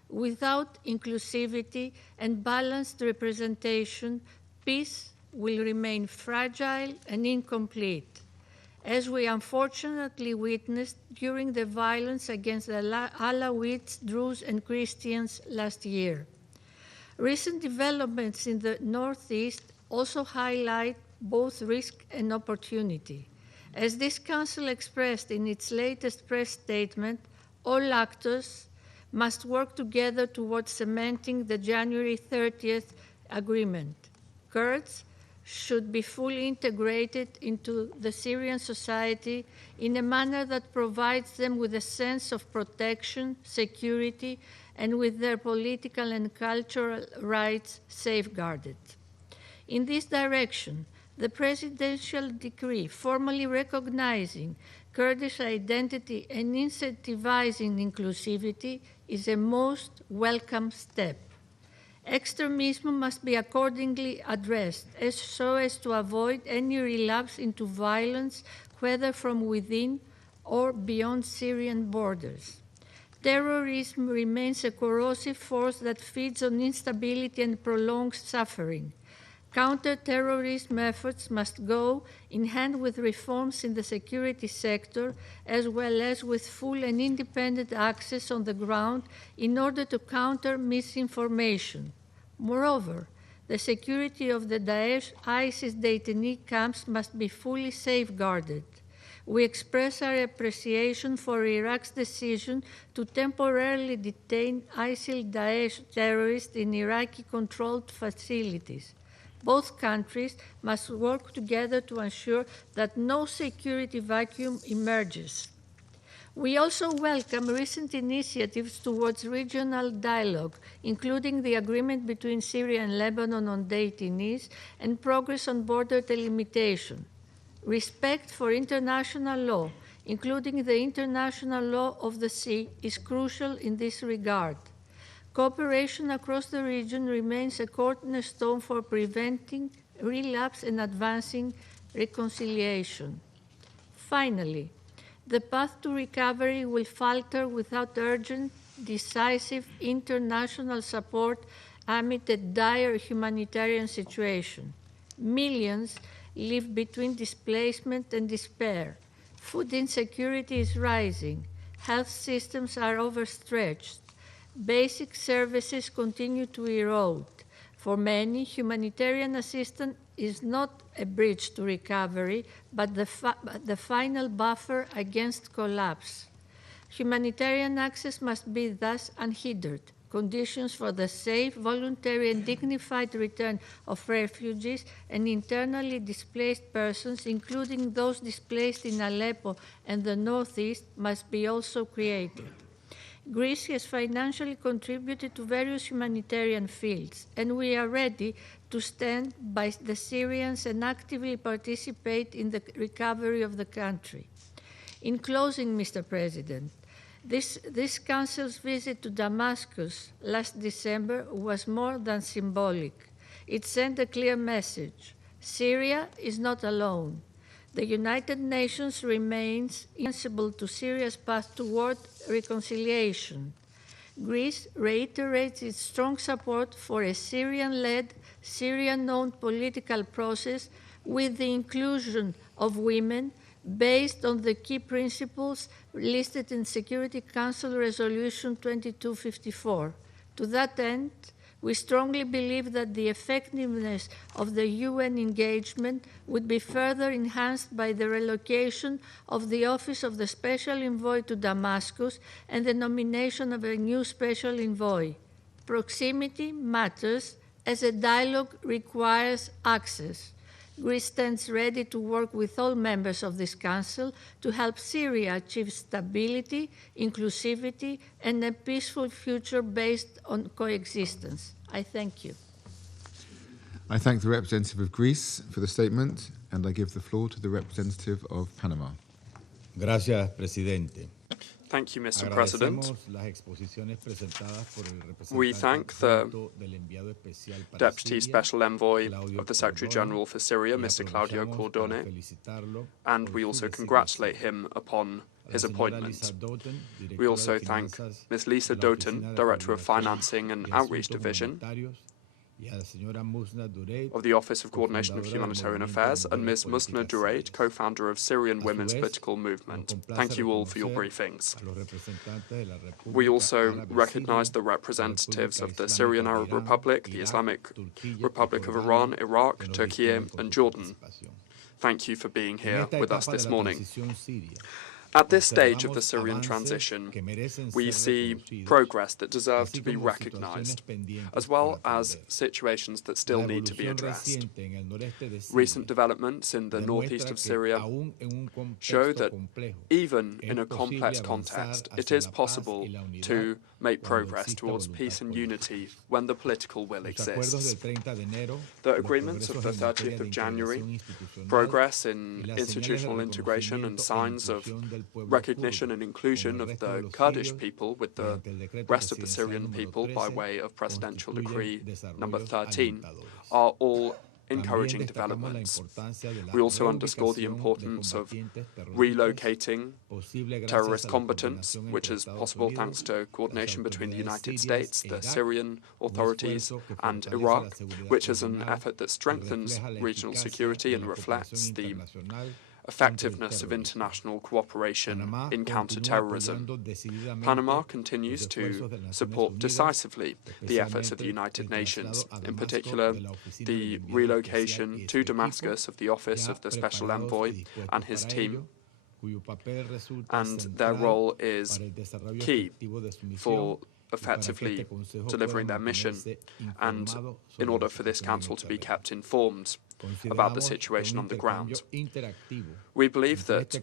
Without inclusivity and balanced representation, peace will remain fragile and incomplete, as we unfortunately witnessed during the violence against the Alawites, Druze, and Christians last year. Recent developments in the Northeast also highlight both risk and opportunity. As this Council expressed in its latest press statement, all actors must work together towards cementing the January 30th agreement. Kurds should be fully integrated into the Syrian society in a manner that provides them with a sense of protection, security, and with their political and cultural rights safeguarded. In this direction, The presidential decree formally recognizing Kurdish identity and incentivizing inclusivity is a most welcome step. Extremism must be accordingly addressed so as to avoid any relapse into violence, whether from within or beyond Syrian borders. Terrorism remains a corrosive force that feeds on instability and prolongs suffering. Counter-terrorism efforts must go in hand with reforms in the security sector, as well as with full and independent access on the ground in order to counter misinformation. Moreover, the security of the Daesh ISIS detainee camps must be fully safeguarded. We express our appreciation for Iraq's decision to temporarily detain ISIL-Daesh terrorists in Iraqi-controlled facilities. Both countries must work together to ensure that no security vacuum emerges. We also welcome recent initiatives towards regional dialogue, including the agreement between Syria and Lebanon on detainees and progress on border delimitation. Respect for international law, including the international law of the sea, is crucial in this regard. Cooperation across the region remains a cornerstone for preventing relapse and advancing reconciliation. Finally, the path to recovery will falter without urgent, decisive international support amid a dire humanitarian situation. Millions live between displacement and despair. Food insecurity is rising. Health systems are overstretched. Basic services continue to erode. For many, humanitarian assistance is not a bridge to recovery, but the final buffer against collapse. Humanitarian access must be thus unhindered. Conditions for the safe, voluntary, and dignified return of refugees and internally displaced persons, including those displaced in Aleppo and the northeast, must be also created. Greece has financially contributed to various humanitarian fields, and we are ready to stand by the Syrians and actively participate in the recovery of the country. In closing, Mr. President, this Council's visit to Damascus last December was more than symbolic. It sent a clear message. Syria is not alone. The United Nations remains insensible to Syria's path toward reconciliation. Greece reiterates its strong support for a Syrian-led, Syrian-owned political process with the inclusion of women based on the key principles listed in Security Council Resolution 2254. To that end, we strongly believe that the effectiveness of the UN engagement would be further enhanced by the relocation of the Office of the Special Envoy to Damascus and the nomination of a new Special Envoy. Proximity matters as a dialogue requires access. Greece stands ready to work with all members of this Council to help Syria achieve stability, inclusivity, and a peaceful future based on coexistence. I thank you. I thank the representative of Greece for the statement, and I give the floor to the representative of Panama. Gracias, Presidente. Thank you, Mr. President. We thank the Deputy Special Envoy of the Secretary General for Syria, Mr. Claudio Cordone, and we also congratulate him upon his appointment. We also thank Ms. Lisa Doughton, Director of Financing and Outreach Division of the Office of Coordination of Humanitarian Affairs, and Ms. Musna Duraid, co-founder of Syrian Women's Political Movement. Thank you all for your briefings. We also recognize the representatives of the Syrian Arab Republic, the Islamic Republic of Iran, Iraq, Turkey, and Jordan. Thank you for being here with us this morning. At this stage of the Syrian transition, we see progress that deserves to be recognized, as well as situations that still need to be addressed. Recent developments in the northeast of Syria show that even in a complex context, it is possible to make progress towards peace and unity when the political will exists. The agreements of the 30th of January, progress in institutional integration and signs of recognition and inclusion of the Kurdish people with the rest of the Syrian people by way of Presidential Decree number 13 are all encouraging developments. We also underscore the importance of relocating terrorist combatants, which is possible thanks to coordination between the United States, the Syrian authorities, and Iraq, which is an effort that strengthens regional security and reflects the effectiveness of international cooperation in counter-terrorism. Panama continues to support decisively the efforts of the United Nations, in particular the relocation to Damascus of the Office of the Special Envoy and his team, and their role is key for effectively delivering their mission and in order for this Council to be kept informed about the situation on the ground. We believe that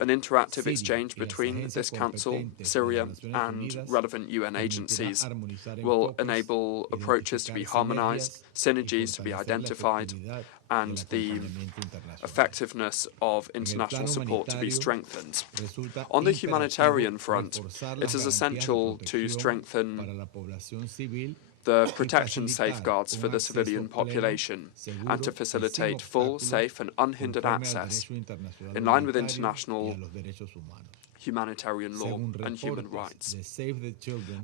an interactive exchange between this Council, Syria, and relevant UN agencies will enable approaches to be harmonized, synergies to be identified, and the effectiveness of international support to be strengthened. On the humanitarian front, it is essential to strengthen the protection safeguards for the civilian population and to facilitate full, safe and unhindered access in line with international humanitarian law and human rights.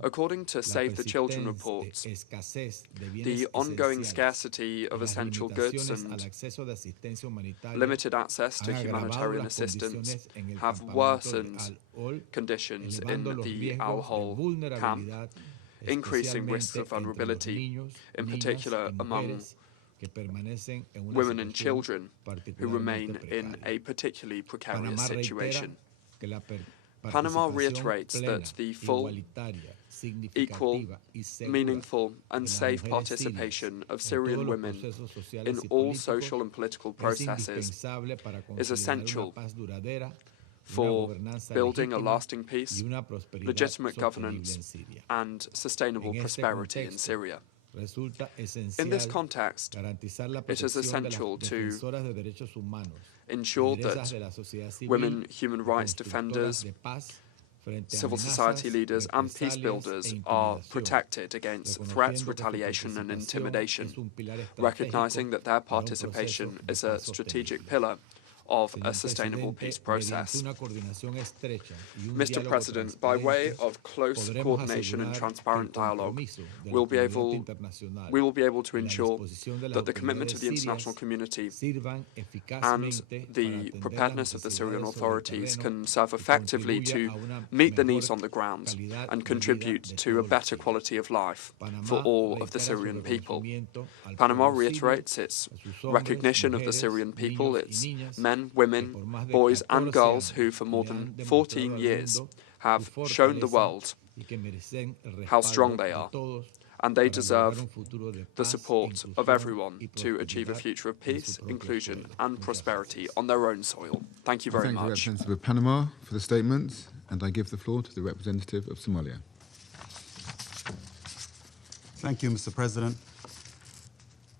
According to Save the Children reports, the ongoing scarcity of essential goods and limited access to humanitarian assistance have worsened conditions in the Al-Hol camp, increasing risks of vulnerability, in particular among women and children who remain in a particularly precarious situation. Panama reiterates that the full, equal, meaningful and safe participation of Syrian women in all social and political processes is essential for building a lasting peace, legitimate governance, and sustainable prosperity in Syria. In this context, it is essential to ensure that women, human rights defenders, civil society leaders and peace builders are protected against threats, retaliation and intimidation, recognizing that their participation is a strategic pillar of a sustainable peace process. Mr. President, by way of close coordination and transparent dialogue, we will be able to ensure that the commitment of the international community and the preparedness of the Syrian authorities can serve effectively to meet the needs on the ground and contribute to a better quality of life for all of the Syrian people. Panama reiterates its recognition of the Syrian people, its men, women, boys and girls who for more than 14 years have shown the world how strong they are, and they deserve the support of everyone to achieve a future of peace, inclusion and prosperity on their own soil. Thank you very much. Thank the representative of Panama for the statement, and I give the floor to the representative of Somalia. Thank you, Mr. President.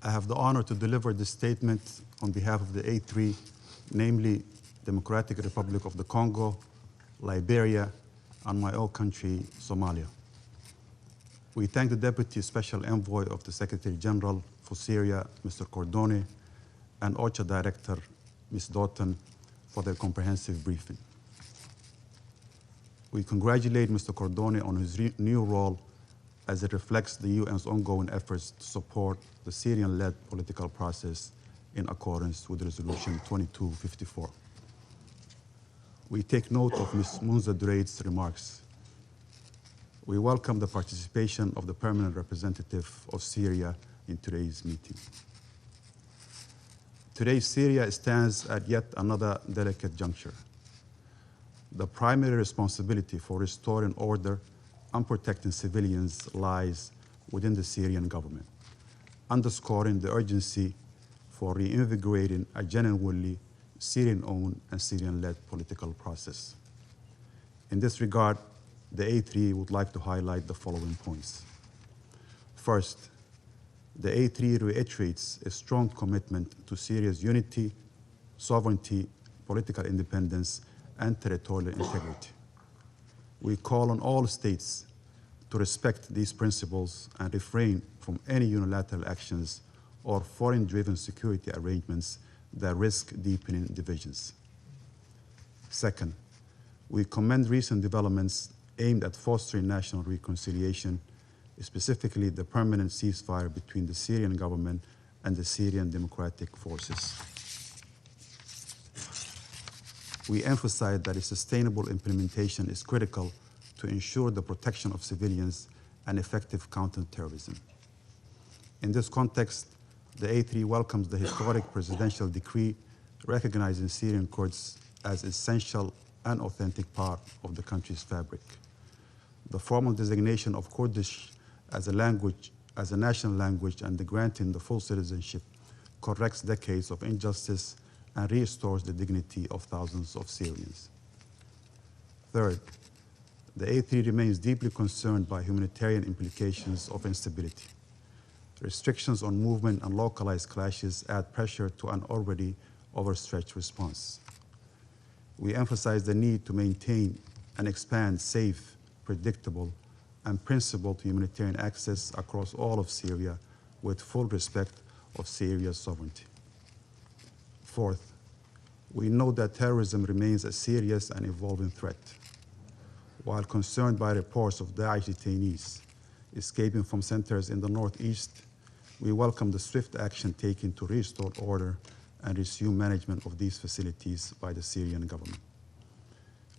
I have the honor to deliver this statement on behalf of the A3, namely Democratic Republic of the Congo, Liberia, and my own country, Somalia. We thank the Deputy Special Envoy of the Secretary General for Syria, Mr. Cordone, and OCHA Director, Ms. Doughton, for their comprehensive briefing. We congratulate Mr. Cordone on his new role as it reflects the UN's ongoing efforts to support the Syrian-led political process in accordance with Resolution 2254. We take note of Ms. Munza Dureid's remarks. We welcome the participation of the permanent representative of Syria in today's meeting. Today, Syria stands at yet another delicate juncture. the primary responsibility for restoring order and protecting civilians lies within the Syrian government, underscoring the urgency for reinvigorating a genuinely Syrian-owned and Syrian-led political process. In this regard, the A3 would like to highlight the following points. First, the A3 reiterates a strong commitment to Syria's unity, sovereignty, political independence, and territorial integrity. We call on all states to respect these principles and refrain from any unilateral actions or foreign-driven security arrangements that risk deepening divisions. Second, we commend recent developments aimed at fostering national reconciliation, specifically the permanent ceasefire between the Syrian government and the Syrian Democratic Forces. We emphasize that a sustainable implementation is critical to ensure the protection of civilians and effective counterterrorism. In this context, the A3 welcomes the historic presidential decree recognizing Syrian Kurds as essential and authentic part of the country's fabric. The formal designation of Kurdish as a national language, and the granting the full citizenship corrects decades of injustice and restores the dignity of thousands of Syrians. Third, the A3 remains deeply concerned by humanitarian implications of instability. Restrictions on movement and localized clashes add pressure to an already overstretched response. We emphasize the need to maintain and expand safe, predictable, and principled humanitarian access across all of Syria with full respect of Syria's sovereignty. Fourth, we know that terrorism remains a serious and evolving threat. While concerned by reports of Daesh detainees escaping from centers in the northeast, we welcome the swift action taken to restore order and resume management of these facilities by the Syrian government.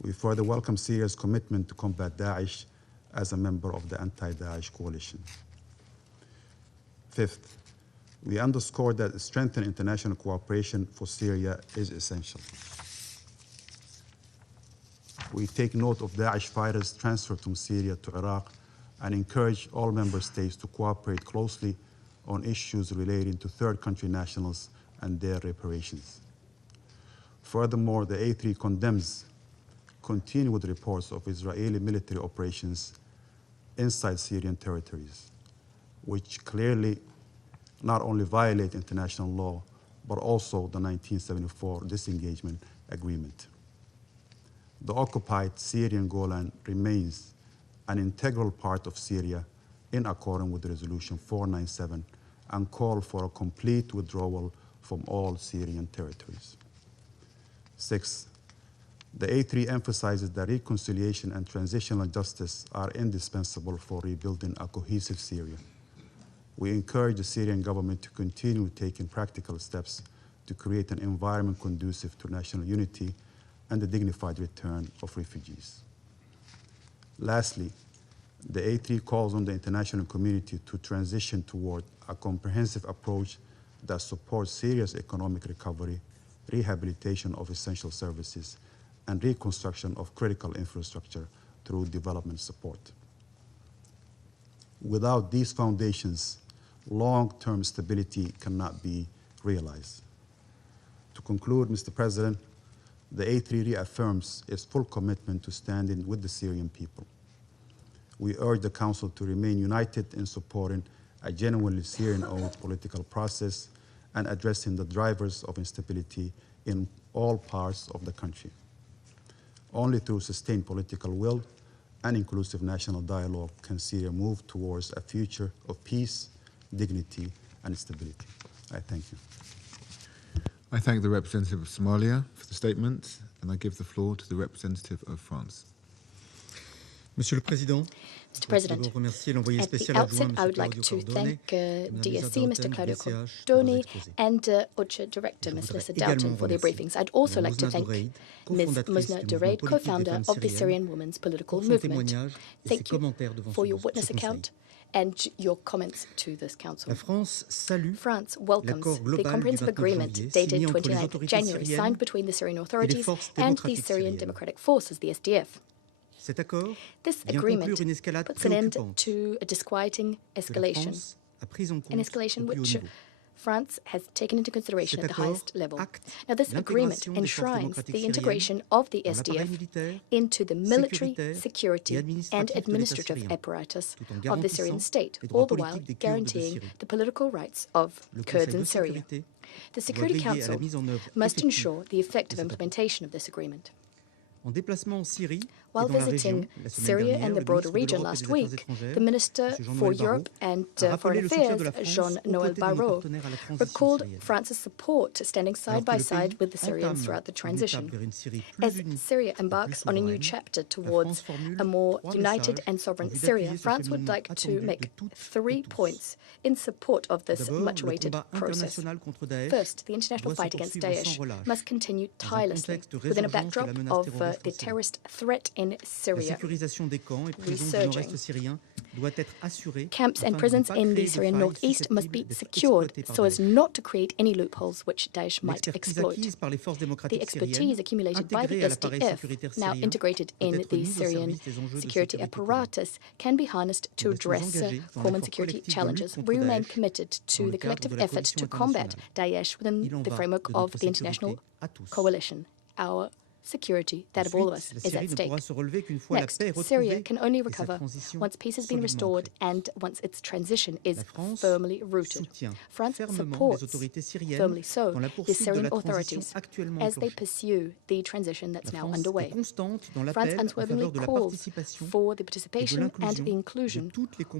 We further welcome Syria's commitment to combat Daesh as a member of the anti-Daesh coalition. Fifth, we underscore that strengthened international cooperation for Syria is essential. We take note of Daesh fighters transferred from Syria to Iraq and encourage all member states to cooperate closely on issues relating to third country nationals and their reparations. Furthermore, the A3 condemns continued reports of Israeli military operations inside Syrian territories, which clearly not only violate international law, but also the 1974 disengagement agreement. The occupied Syrian Golan remains an integral part of Syria in accordance with Resolution 497 and call for a complete withdrawal from all Syrian territories. Sixth, the A3 emphasizes that reconciliation and transitional justice are indispensable for rebuilding a cohesive Syria. We encourage the Syrian government to continue taking practical steps to create an environment conducive to national unity and the dignified return of refugees. Lastly, the A3 calls on the international community to transition toward a comprehensive approach that supports Syria's economic recovery, rehabilitation of essential services, and reconstruction of critical infrastructure through development support. Without these foundations, long-term stability cannot be realized. To conclude, Mr. President, the A3 reaffirms its full commitment to standing with the Syrian people. We urge the Council to remain united in supporting a genuinely Syrian-owned political process and addressing the drivers of instability in all parts of the country. Only through sustained political will and inclusive national dialogue can Syria move towards a future of peace, dignity, and stability. I thank you. I thank the representative of Somalia for the statement, and I give the floor to the representative of France. Mr. President, at the outset, I would like to thank DSC, Mr. Claudio Cordoni, and OCHA Director, Ms. Lissa Doughton, for their briefings. I'd also like to thank Ms. Musna Duraid, co-founder of the Syrian Women's Political Movement. Thank you for your witness account and your comments to this Council. France welcomes the comprehensive agreement dated 29th January, signed between the Syrian authorities and the Syrian Democratic Forces, the SDF. This agreement puts an end to a disquieting escalation, an escalation which France has taken into consideration at the highest level. Now, this agreement enshrines the integration of the SDF into the military, security, and administrative apparatus of the Syrian state, all the while guaranteeing the political rights of Kurds in Syria. The Security Council must ensure the effective implementation of this agreement. While visiting Syria and the broader region last week, the Minister for Europe and Foreign Affairs, Jean-Noël Barrot, recalled France's support standing side by side with the Syrians throughout the transition. As Syria embarks on a new chapter towards a more united and sovereign Syria, France would like to make 3 points in support of this much-awaited process. First, the international fight against Daesh must continue tirelessly within a backdrop of the terrorist threat in Syria resurging. Camps and prisons in the Syrian northeast must be secured so as not to create any loopholes which Daesh might exploit. The expertise accumulated by the SDF, now integrated in the Syrian security apparatus, can be harnessed to address common security challenges. We remain committed to the collective effort to combat Daesh within the framework of the international coalition. Our security, that of all of us, is at stake. Next, Syria can only recover once peace has been restored and once its transition is firmly rooted. France supports, firmly so, the Syrian authorities as they pursue the transition that's now underway. France unswervingly calls for the participation and the inclusion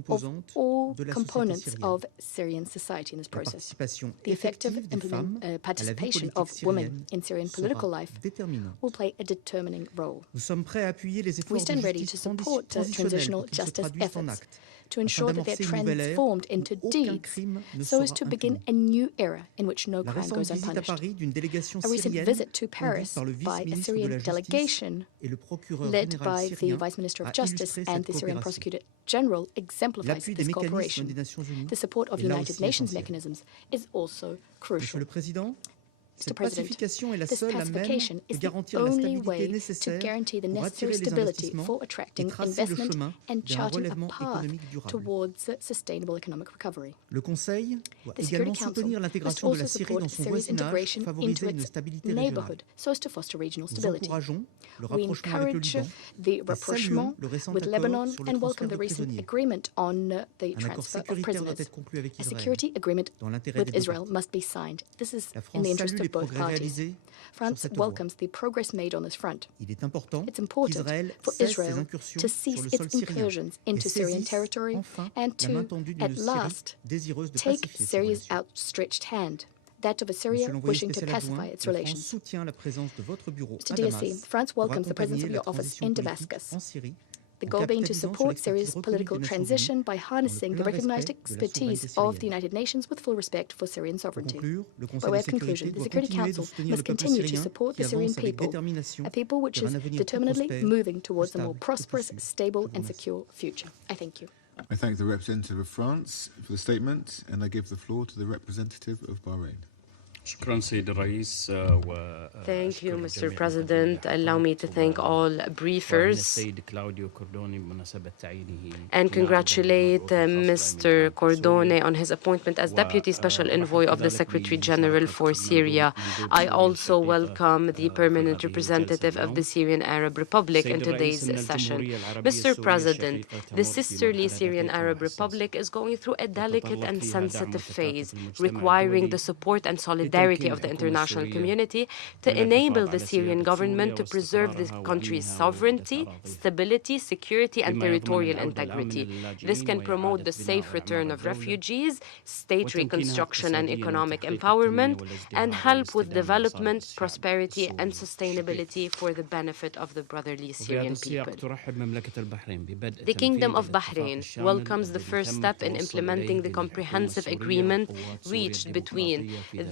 of all components of Syrian society in this process. The effective participation of women in Syrian political life will play a determining role. We stand ready to support transitional justice efforts to ensure that they're transformed into deeds so as to begin a new era in which no crime goes unpunished. A recent visit to Paris by a Syrian delegation led by the Vice Minister of Justice and the Syrian Prosecutor General exemplifies this cooperation. The support of United Nations mechanisms is also crucial. Mr. President, this pacification is the only way to guarantee the necessary stability for attracting investment and charting a path towards sustainable economic recovery. The Security Council must also support Syria's integration into its neighborhood so as to foster regional stability. We encourage the rapprochement with Lebanon and welcome the recent agreement on the transfer of prisoners. A security agreement with Israel must be signed. This is in the interest of both parties. France welcomes the progress made on this front. It's important for Israel to cease its incursions into Syrian territory and to, at last, take Syria's outstretched hand, that of a Syria wishing to pacify its relations. Mr. DSC, France welcomes the presence of your office in Damascus. The goal being to support Syria's political transition by harnessing the recognized expertise of the United Nations with full respect for Syrian sovereignty. By way of conclusion, the Security Council must continue to support the Syrian people, a people which is determinedly moving towards a more prosperous, stable and secure future. I thank you. I thank the representative of France for the statement, and I give the floor to the representative of Bahrain. Thank you, Mr. President. Allow me to thank all briefers and congratulate Mr. Cordone on his appointment as Deputy Special Envoy of the Secretary General for Syria. I also welcome the permanent representative of the Syrian Arab Republic in today's session. Mr. President, the sisterly Syrian Arab Republic is going through a delicate and sensitive phase, requiring the support and solidarity solidarity of the international community to enable the Syrian government to preserve the country's sovereignty, stability, security, and territorial integrity. This can promote the safe return of refugees, state reconstruction and economic empowerment, and help with development, prosperity, and sustainability for the benefit of the brotherly Syrian people. The Kingdom of Bahrain welcomes the first step in implementing the comprehensive agreement reached between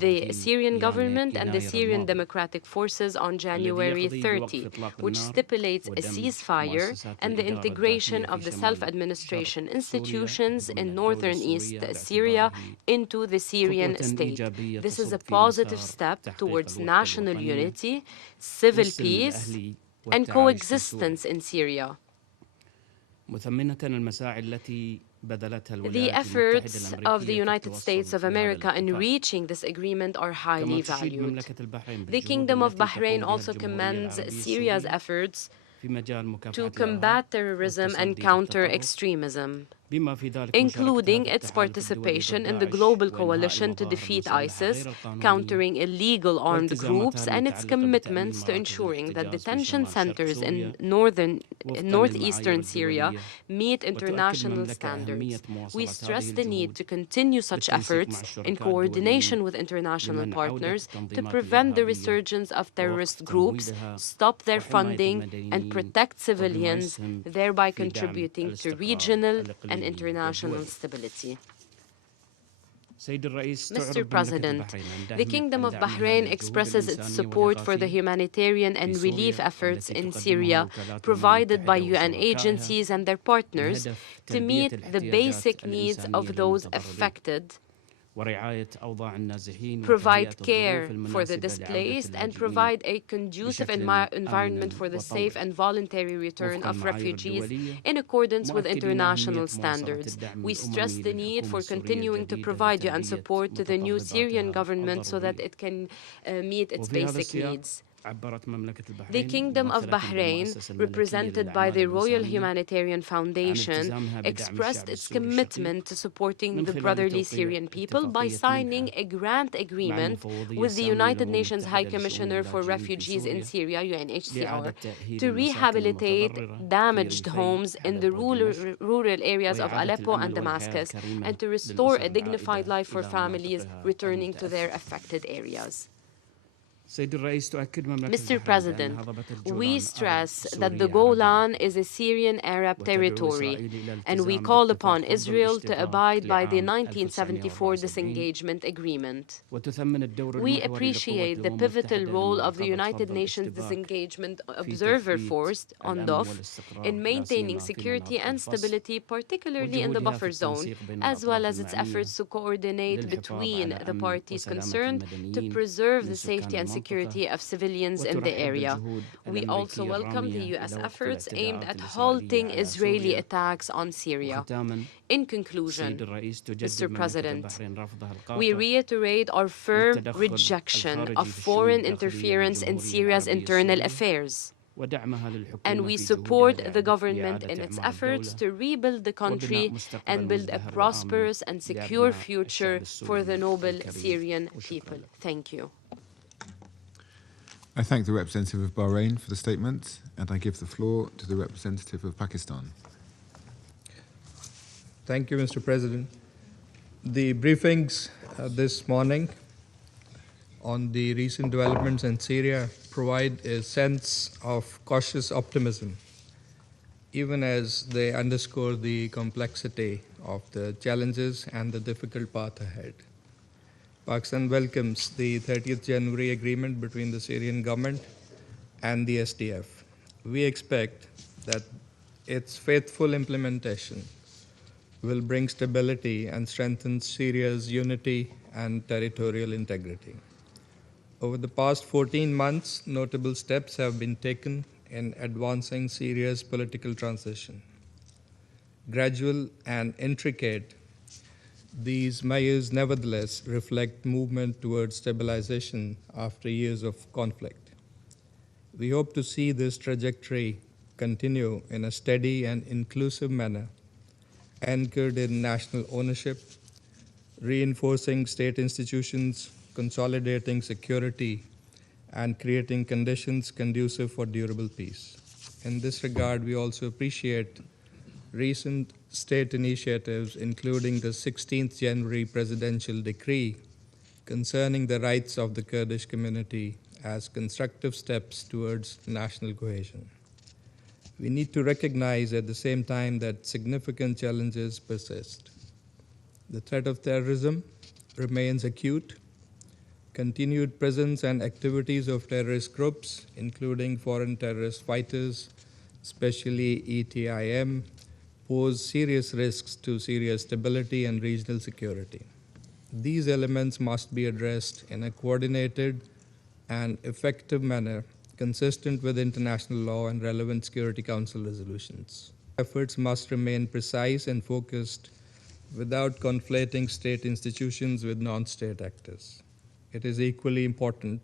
the Syrian government and the Syrian Democratic Forces on January 30, which stipulates a ceasefire and the integration of the self-administration institutions in northern East Syria into the Syrian state. This is a positive step towards national unity, civil peace, and coexistence in Syria. The efforts of the United States of America in reaching this agreement are highly valued. The Kingdom of Bahrain also commends Syria's efforts to combat terrorism and counter extremism, including its participation in the global coalition to defeat ISIS, countering illegal armed groups, and its commitments to ensuring that detention centers in northeastern Syria meet international standards. We stress the need to continue such efforts in coordination with international partners to prevent the resurgence of terrorist groups, stop their funding, and protect civilians, thereby contributing to regional and international stability. Mr. President, the Kingdom of Bahrain expresses its support for the humanitarian and relief efforts in Syria provided by UN agencies and their partners to meet the basic needs of those affected, provide care for the displaced, and provide a conducive environment for the safe and voluntary return of refugees in accordance with international standards. We stress the need for continuing to provide UN support to the new Syrian government so that it can meet its basic needs. The Kingdom of Bahrain, represented by the Royal Humanitarian Foundation, expressed its commitment to supporting the brotherly Syrian people by signing a grant agreement with the United Nations High Commissioner for Refugees in Syria, UNHCR, to rehabilitate damaged homes in the rural areas of Aleppo and Damascus, and to restore a dignified life for families returning to their affected areas. Mr. President, we stress that the Golan is a Syrian Arab territory, and we call upon Israel to abide by the 1974 disengagement agreement. We appreciate the pivotal role of the United Nations Disengagement Observer Force, UNDOF, in maintaining security and stability, particularly in the buffer zone, as well as its efforts to coordinate between the parties concerned to preserve the safety and security of civilians in the area. We also welcome the U.S. efforts aimed at halting Israeli attacks on Syria. In conclusion, Mr. President, we reiterate our firm rejection of foreign interference in Syria's internal affairs, and we support the government in its efforts to rebuild the country and build a prosperous and secure future for the noble Syrian people. Thank you. I thank the representative of Bahrain for the statement, and I give the floor to the representative of Pakistan. Thank you, Mr. President. The briefings this morning on the recent developments in Syria provide a sense of cautious optimism, even as they underscore the complexity of the challenges and the difficult path ahead. Pakistan welcomes the 30th January agreement between the Syrian government and the SDF. We expect that its faithful implementation will bring stability and strengthen Syria's unity and territorial integrity. Over the past 14 months, notable steps have been taken in advancing Syria's political transition. Gradual and intricate, these measures nevertheless reflect movement towards stabilization after years of conflict. We hope to see this trajectory continue in a steady and inclusive manner, anchored in national ownership, reinforcing state institutions, consolidating security, and creating conditions conducive for durable peace. In this regard, we also appreciate recent state initiatives, including the 16th January presidential decree concerning the rights of the Kurdish community as constructive steps towards national cohesion. We need to recognize at the same time that significant challenges persist. The threat of terrorism remains acute. Continued presence and activities of terrorist groups, including foreign terrorist fighters, especially ETIM, pose serious risks to Syria's stability and regional security. These elements must be addressed in a coordinated and effective manner consistent with international law and relevant Security Council resolutions. Efforts must remain precise and focused without conflating state institutions with non-state actors. It is equally important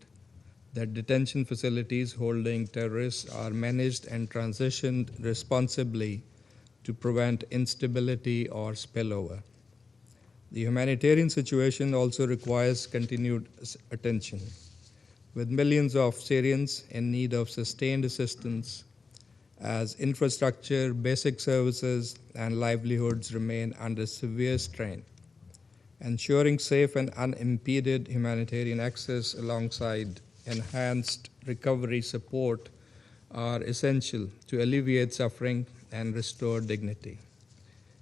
that detention facilities holding terrorists are managed and transitioned responsibly to prevent instability or spillover. The humanitarian situation also requires continued attention. With millions of Syrians in need of sustained assistance, as infrastructure, basic services, and livelihoods remain under severe strain. Ensuring safe and unimpeded humanitarian access alongside enhanced recovery support are essential to alleviate suffering and restore dignity.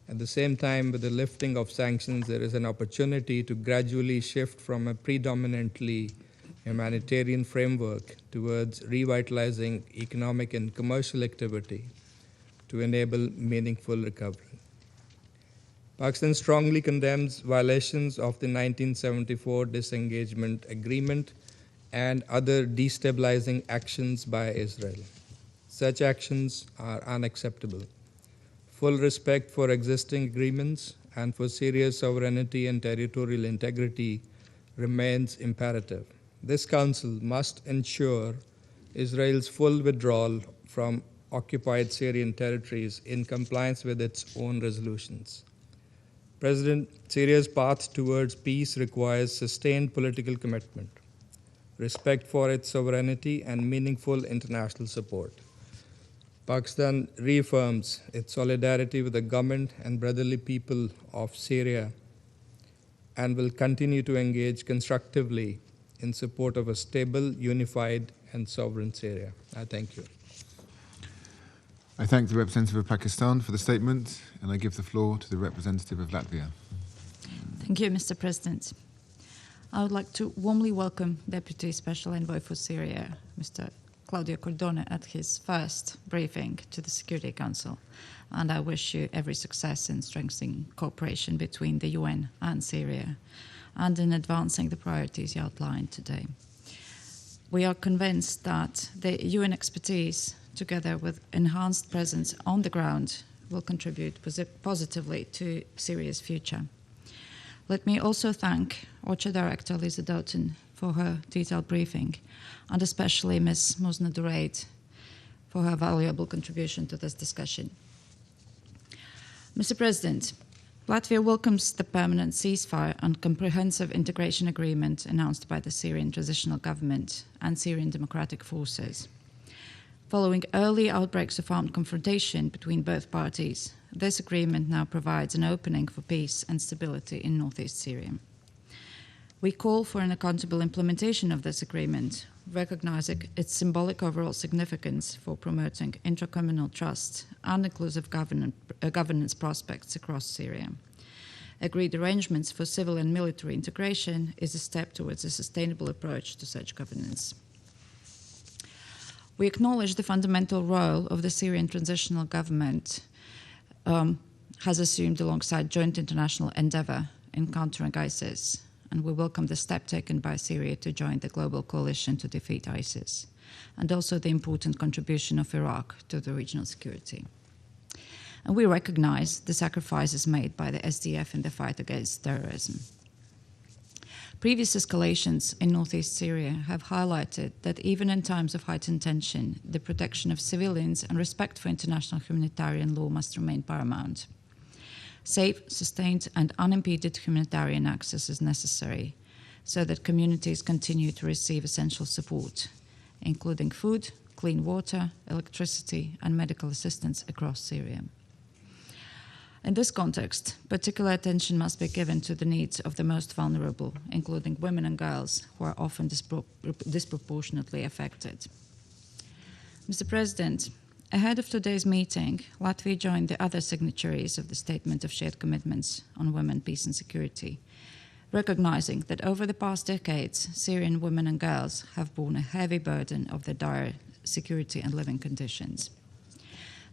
At the same time, with the lifting of sanctions, there is an opportunity to gradually shift from a predominantly humanitarian framework towards revitalizing economic and commercial activity to enable meaningful recovery. Pakistan strongly condemns violations of the 1974 disengagement agreement and other destabilizing actions by Israel. Such actions are unacceptable. Full respect for existing agreements and for Syria's sovereignty and territorial integrity remains imperative. This Council must ensure Israel's full withdrawal from occupied Syrian territories in compliance with its own resolutions. President, Syria's path towards peace requires sustained political commitment, respect for its sovereignty, and meaningful international support. Pakistan reaffirms its solidarity with the government and brotherly people of Syria and will continue to engage constructively in support of a stable, unified, and sovereign Syria. I thank you. I thank the representative of Pakistan for the statement, and I give the floor to the representative of Latvia. Thank you, Mr. President. I would like to warmly welcome Deputy Special Envoy for Syria, Mr. Claudio Cordone, at his first briefing to the Security Council, and I wish you every success in strengthening cooperation between the UN and Syria, and in advancing the priorities you outlined today. We are convinced that the UN expertise, together with enhanced presence on the ground, will contribute positively to Syria's future. Let me also thank OCHA Director Lisa Doughton for her detailed briefing, and especially Ms. Musna Duraid for her valuable contribution to this discussion. Mr. President, Latvia welcomes the permanent ceasefire and comprehensive integration agreement announced by the Syrian Transitional Government and Syrian Democratic Forces. Following early outbreaks of armed confrontation between both parties, this agreement now provides an opening for peace and stability in northeast Syria. We call for an accountable implementation of this agreement, recognizing its symbolic overall significance for promoting intracommunal trust and inclusive governance prospects across Syria. Agreed arrangements for civil and military integration is a step towards a sustainable approach to such governance. We acknowledge the fundamental role of the Syrian Transitional Government has assumed alongside joint international endeavor in countering ISIS, and we welcome the step taken by Syria to join the global coalition to defeat ISIS, and also the important contribution of Iraq to the regional security. And we recognize the sacrifices made by the SDF in the fight against terrorism. Previous escalations in northeast Syria have highlighted that even in times of heightened tension, the protection of civilians and respect for international humanitarian law must remain paramount. Safe, sustained, and unimpeded humanitarian access is necessary so that communities continue to receive essential support, including food, clean water, electricity, and medical assistance across Syria. In this context, particular attention must be given to the needs of the most vulnerable, including women and girls, who are often disproportionately affected. Mr. President, ahead of today's meeting, Latvia joined the other signatories of the Statement of Shared Commitments on Women, Peace and Security, recognizing that over the past decades, Syrian women and girls have borne a heavy burden of their dire security and living conditions.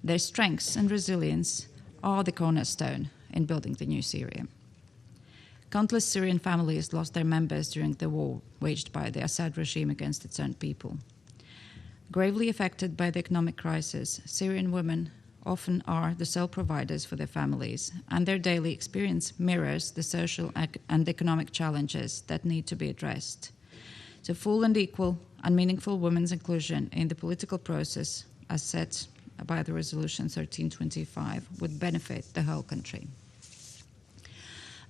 Their strengths and resilience are the cornerstone in building the new Syria. Countless Syrian families lost their members during the war waged by the Assad regime against its own people. Gravely affected by the economic crisis, Syrian women often are the sole providers for their families, and their daily experience mirrors the social and economic challenges that need to be addressed. So full and equal and meaningful women's inclusion in the political process, as set by the Resolution 1325, would benefit the whole country.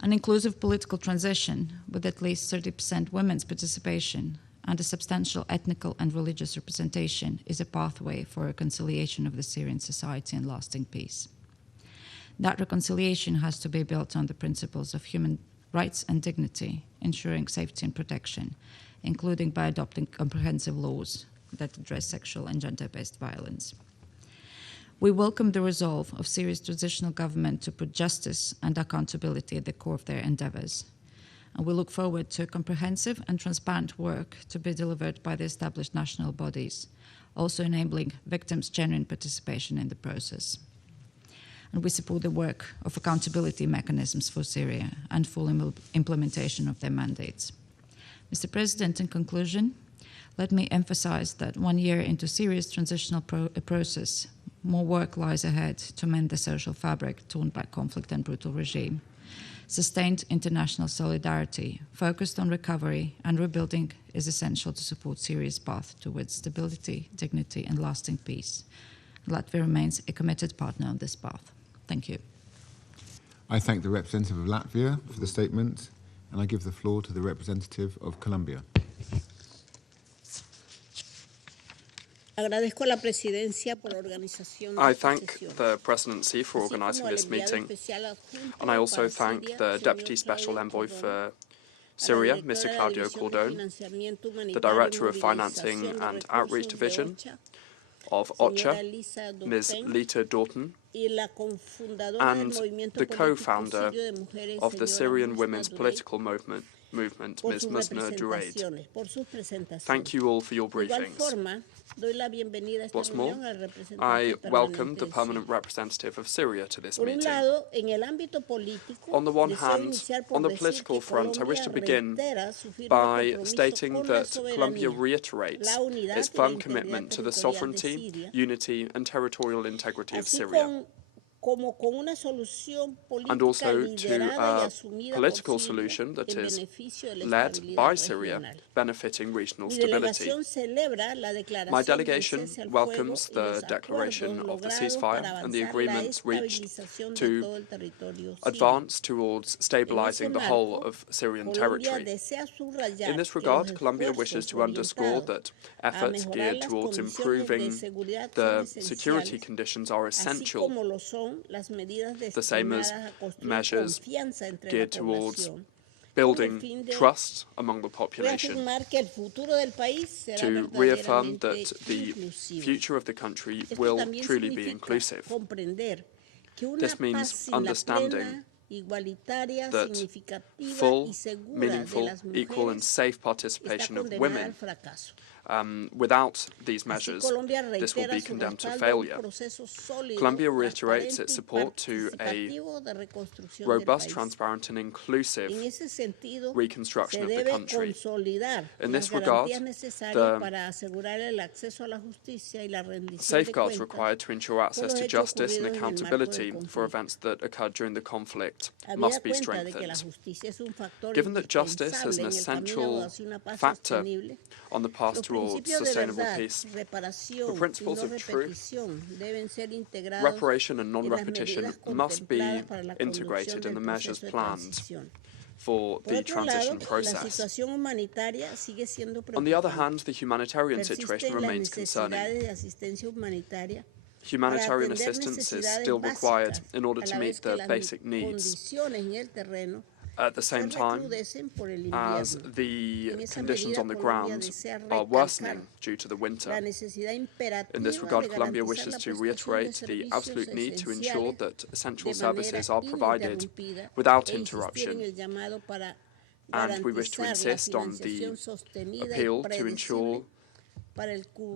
An inclusive political transition with at least 30% women's participation and a substantial ethnical and religious representation is a pathway for reconciliation of the Syrian society and lasting peace. That reconciliation has to be built on the principles of human rights and dignity, ensuring safety and protection, including by adopting comprehensive laws that address sexual and gender-based violence. We welcome the resolve of Syria's transitional government to put justice and accountability at the core of their endeavors. And we look forward to comprehensive and transparent work to be delivered by the established national bodies, also enabling victims' genuine participation in the process. And we support the work of accountability mechanisms for Syria and full implementation of their mandates. Mr. President, in conclusion, let me emphasize that 1 year into Syria's transitional process, more work lies ahead to mend the social fabric torn by conflict and brutal regime. Sustained international solidarity, focused on recovery and rebuilding, is essential to support Syria's path towards stability, dignity, and lasting peace. Latvia remains a committed partner on this path. Thank you. I thank the representative of Latvia for the statement, and I give the floor to the representative of Colombia. I thank the Presidency for organising this meeting, and I also thank the Deputy Special Envoy for Syria, Mr. Claudio Cordone, the Director of Financing and Outreach Division of OCHA, Ms. Lita Doughton, and the co-founder of the Syrian Women's Political Movement, Ms. Musna Duraid. Thank you all for your briefings. What's more, I welcome the permanent representative of Syria to this meeting. On the one hand, on the political front, I wish to begin by stating that Colombia reiterates its firm commitment to the sovereignty, unity, and territorial integrity of Syria, and also to a political solution that is led by Syria, benefiting regional stability. My delegation welcomes the declaration of the ceasefire and the agreements reached to advance towards stabilizing the whole of Syrian territory. In this regard, Colombia wishes to underscore that efforts geared towards improving the security conditions are essential, the same as measures geared towards building trust among the population, to reaffirm that the future of the country will truly be inclusive. This means understanding that full, meaningful, equal and safe participation of women, without these measures, this will be condemned to failure. Colombia reiterates its support to a robust, transparent and inclusive reconstruction of the country. In this regard, the safeguards required to ensure access to justice and accountability for events that occurred during the conflict must be strengthened. Given that justice is an essential factor on the path towards sustainable peace, the principles of truth, reparation and non-repetition must be integrated in the measures planned for the transition process. On the other hand, the humanitarian situation remains concerning. Humanitarian assistance is still required in order to meet the basic needs. At the same time, as the conditions on the ground are worsening due to the winter. In this regard, Colombia wishes to reiterate the absolute need to ensure that essential services are provided without interruption. And we wish to insist on the appeal to ensure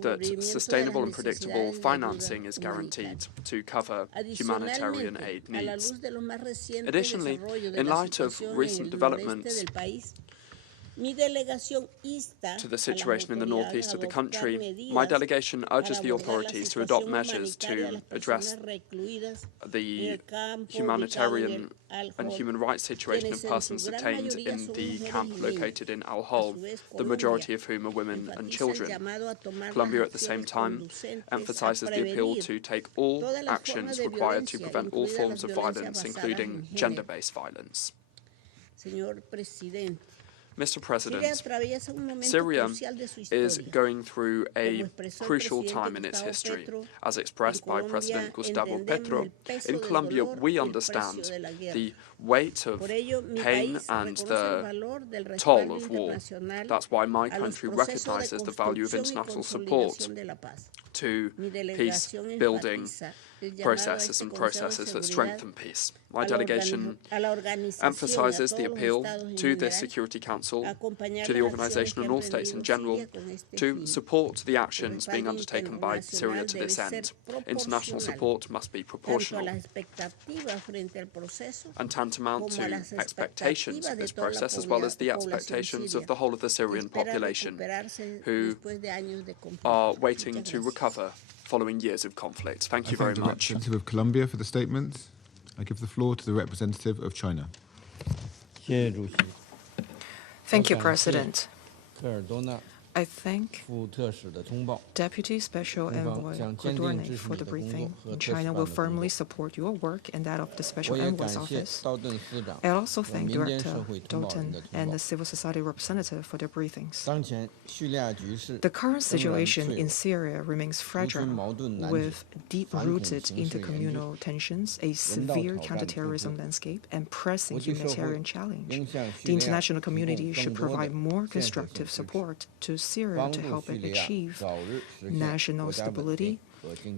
that sustainable and predictable financing is guaranteed to cover humanitarian aid needs. Additionally, in light of recent developments to the situation in the northeast of the country, my delegation urges the authorities to adopt measures to address the humanitarian and human rights situation of persons detained in the camp located in Al-Hol, the majority of whom are women and children. Colombia, at the same time, emphasizes the appeal to take all actions required to prevent all forms of violence, including gender-based violence. Mr. President, Syria is going through a crucial time in its history. As expressed by President Gustavo Petro, in Colombia we understand the weight of pain and the toll of war. That's why my country recognizes the value of international support to peace-building processes and processes that strengthen peace. My delegation emphasizes the appeal to the Security Council, to the organization and all states in general, to support the actions being undertaken by Syria to this end. International support must be proportional and tantamount to expectations of this process, as well as the expectations of the whole of the Syrian population, who are waiting to recover following years of conflict. Thank you very much. Representative of Colombia for the statement. I give the floor to the representative of China. Thank you, President. I thank Deputy Special Envoy Cordone for the briefing. China will firmly support your work and that of the Special Envoy's office. I also thank Director Dalton and the civil society representative for their briefings. The current situation in Syria remains fragile, with deep-rooted intercommunal tensions, a severe counterterrorism landscape, and pressing humanitarian challenge. The international community should provide more constructive support to Syria to help it achieve national stability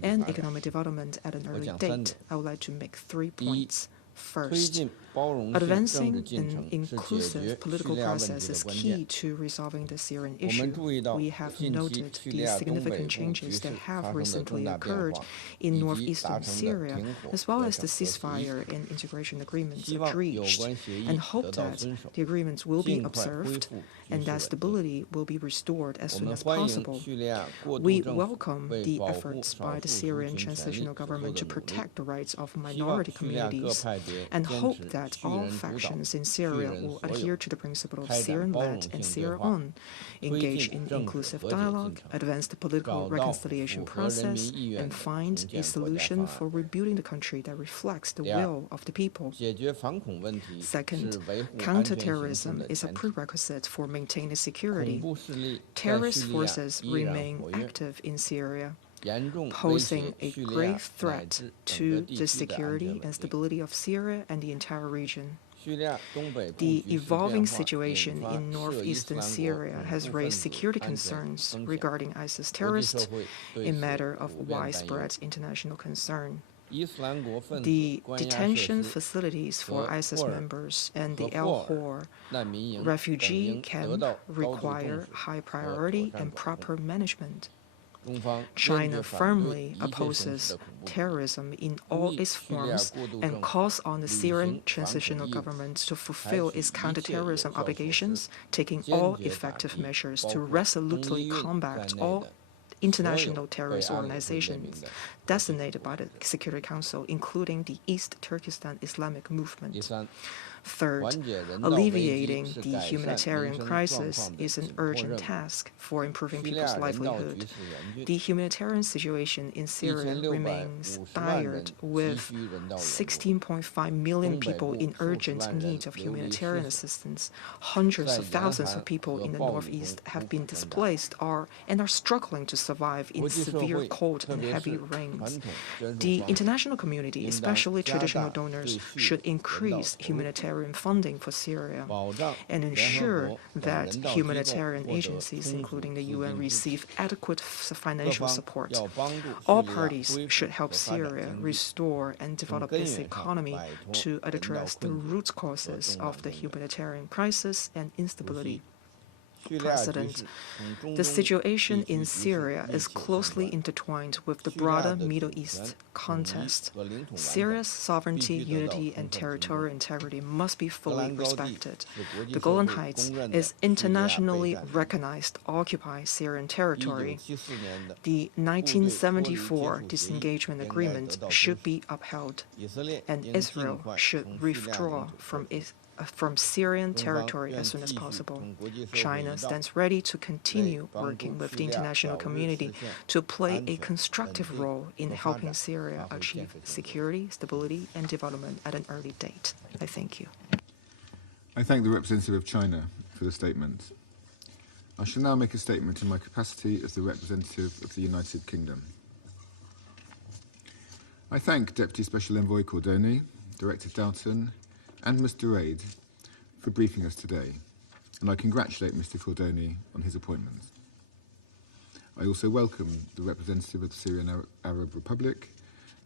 and economic development at an early date. I would like to make 3 points. First, advancing an inclusive political process is key to resolving the Syrian issue. We have noted the significant changes that have recently occurred in northeastern Syria, as well as the ceasefire and integration agreements reached, and hope that the agreements will be observed and that stability will be restored as soon as possible. We welcome the efforts by the Syrian transitional government to protect the rights of minority communities and hope that all factions in Syria will adhere to the principle of Syrian-led and Syria-on, engage in inclusive dialogue, advance the political reconciliation process, and find a solution for rebuilding the country that reflects the will of the people. Second, counterterrorism is a prerequisite for maintaining security. Terrorist forces remain active in Syria, posing a grave threat to the security and stability of Syria and the entire region. The evolving situation in northeastern Syria has raised security concerns regarding ISIS terrorists, a matter of widespread international concern. The detention facilities for ISIS members and the Al-Hol refugee camp require high priority and proper management. China firmly opposes terrorism in all its forms and calls on the Syrian transitional government to fulfill its counterterrorism obligations, taking all effective measures to resolutely combat all international terrorist organizations designated by the Security Council, including the East Turkestan Islamic Movement. Third, alleviating the humanitarian crisis is an urgent task for improving people's livelihood. The humanitarian situation in Syria remains dire, with 16.5 million people in urgent need of humanitarian assistance. Hundreds of thousands of people in the northeast have been displaced and are struggling to survive in severe cold and heavy rains. The international community, especially traditional donors, should increase humanitarian funding for Syria and ensure that humanitarian agencies, including the UN, receive adequate financial support. All parties should help Syria restore and develop its economy to address the root causes of the humanitarian crisis and instability. President, the situation in Syria is closely intertwined with the broader Middle East context. Syria's sovereignty, unity, and territorial integrity must be fully respected. The Golan Heights is internationally recognized occupied Syrian territory. The 1974 disengagement agreement should be upheld, and Israel should withdraw from Syrian territory as soon as possible. China stands ready to continue working with the international community to play a constructive role in helping Syria achieve security, stability, and development at an early date. I thank you. I thank the representative of China for the statement. I shall now make a statement in my capacity as the representative of the United Kingdom. I thank Deputy Special Envoy Cordoni, Director Dalton, and Mr. Raid for briefing us today, and I congratulate Mr. Cordoni on his appointment. I also welcome the representative of the Syrian Arab Republic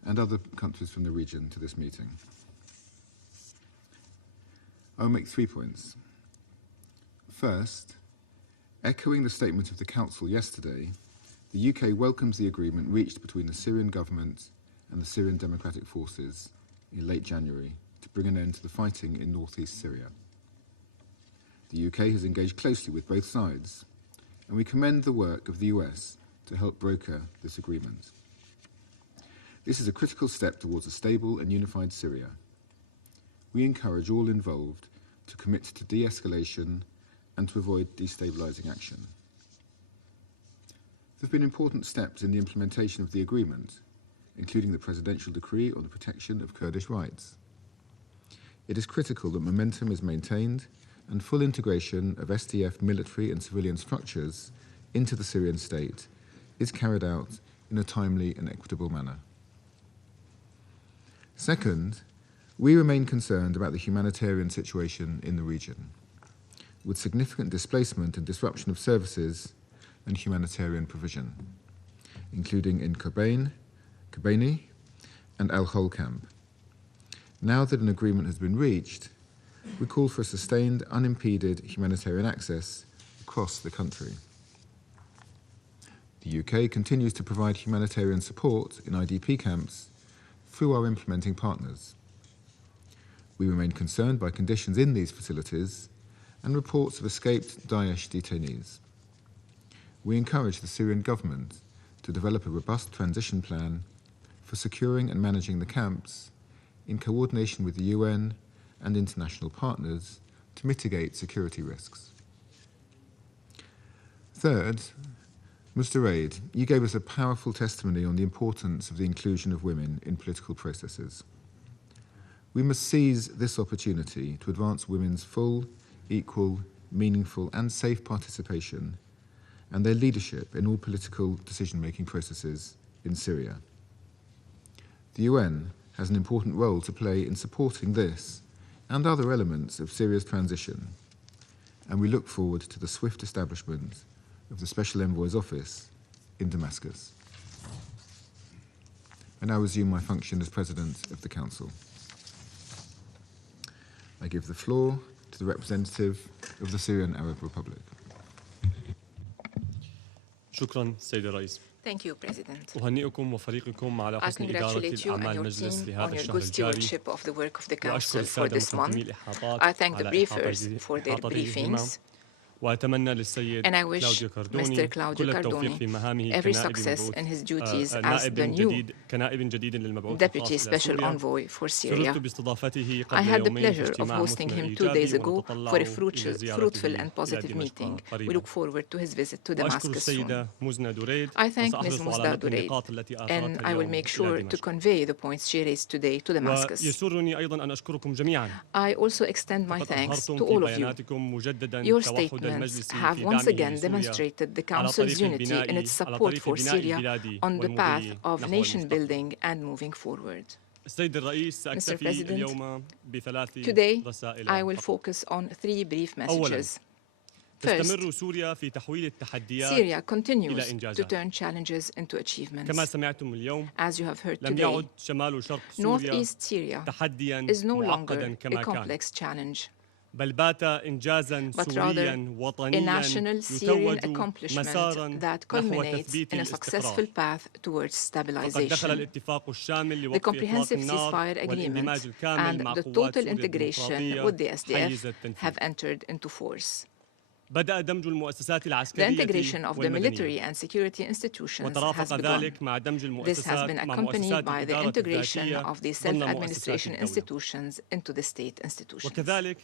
and other countries from the region to this meeting. I will make 3 points. First, echoing the statement of the Council yesterday, the UK welcomes the agreement reached between the Syrian government and the Syrian Democratic Forces in late January to bring an end to the fighting in northeast Syria. The UK has engaged closely with both sides, and we commend the work of the US to help broker this agreement. This is a critical step towards a stable and unified Syria. We encourage all involved to commit to de-escalation and to avoid destabilizing action. There have been important steps in the implementation of the agreement, including the presidential decree on the protection of Kurdish rights. It is critical that momentum is maintained and full integration of SDF military and civilian structures into the Syrian state is carried out in a timely and equitable manner. Second, we remain concerned about the humanitarian situation in the region, with significant displacement and disruption of services and humanitarian provision, including in Kobani and Al-Hol camp. Now that an agreement has been reached, we call for a sustained, unimpeded humanitarian access across the country. The UK continues to provide humanitarian support in IDP camps through our implementing partners. We remain concerned by conditions in these facilities and reports of escaped Daesh detainees. We encourage the Syrian government to develop a robust transition plan for securing and managing the camps in coordination with the UN and international partners to mitigate security risks. Third, Mr. Raid, you gave us a powerful testimony on the importance of the inclusion of women in political processes. We must seize this opportunity to advance women's full, equal, meaningful and safe participation and their leadership in all political decision-making processes in Syria. The UN has an important role to play in supporting this and other elements of Syria's transition, and we look forward to the swift establishment of the Special Envoy's office in Damascus. I now resume my function as President of the Council. I give the floor to the representative of the Syrian Arab Republic. شكرا سيد الرئيس. Thank you, President. أهنئكم وفريقكم على I حسن إدارة congratulate you and الأعمال your المجلس team لهذا on your الشهر good الجاري. stewardship of the work of the وأشكر Council for السادة this مقدمي month. الإحاطات I thank the على briefers for their إحاطتهما briefings And I wish Mr. Claudio Cardone every success in his duties as the new Deputy Special Envoy for Syria. I had the pleasure of hosting him 2 days ago for a fruitful and positive meeting. We look forward to his visit to Damascus soon. I thank Ms. Musda Dureid, and I will make sure to convey the points she raised today to Damascus. I also extend my thanks to all of you. Your statements have once again demonstrated the Council's unity in its support for Syria on the path of nation building and moving forward. Mr. President, today I will focus on 3 brief messages. First, Syria continues to turn challenges into achievements. As you have heard today, northeast Syria is no longer a complex challenge, but rather a national Syrian accomplishment that culminates in a successful path towards stabilization. The comprehensive ceasefire agreement and the total integration with the SDF have entered into force. The integration of the military and security institutions has begun. This has been accompanied by the integration of the self-administration institutions into the state institutions. I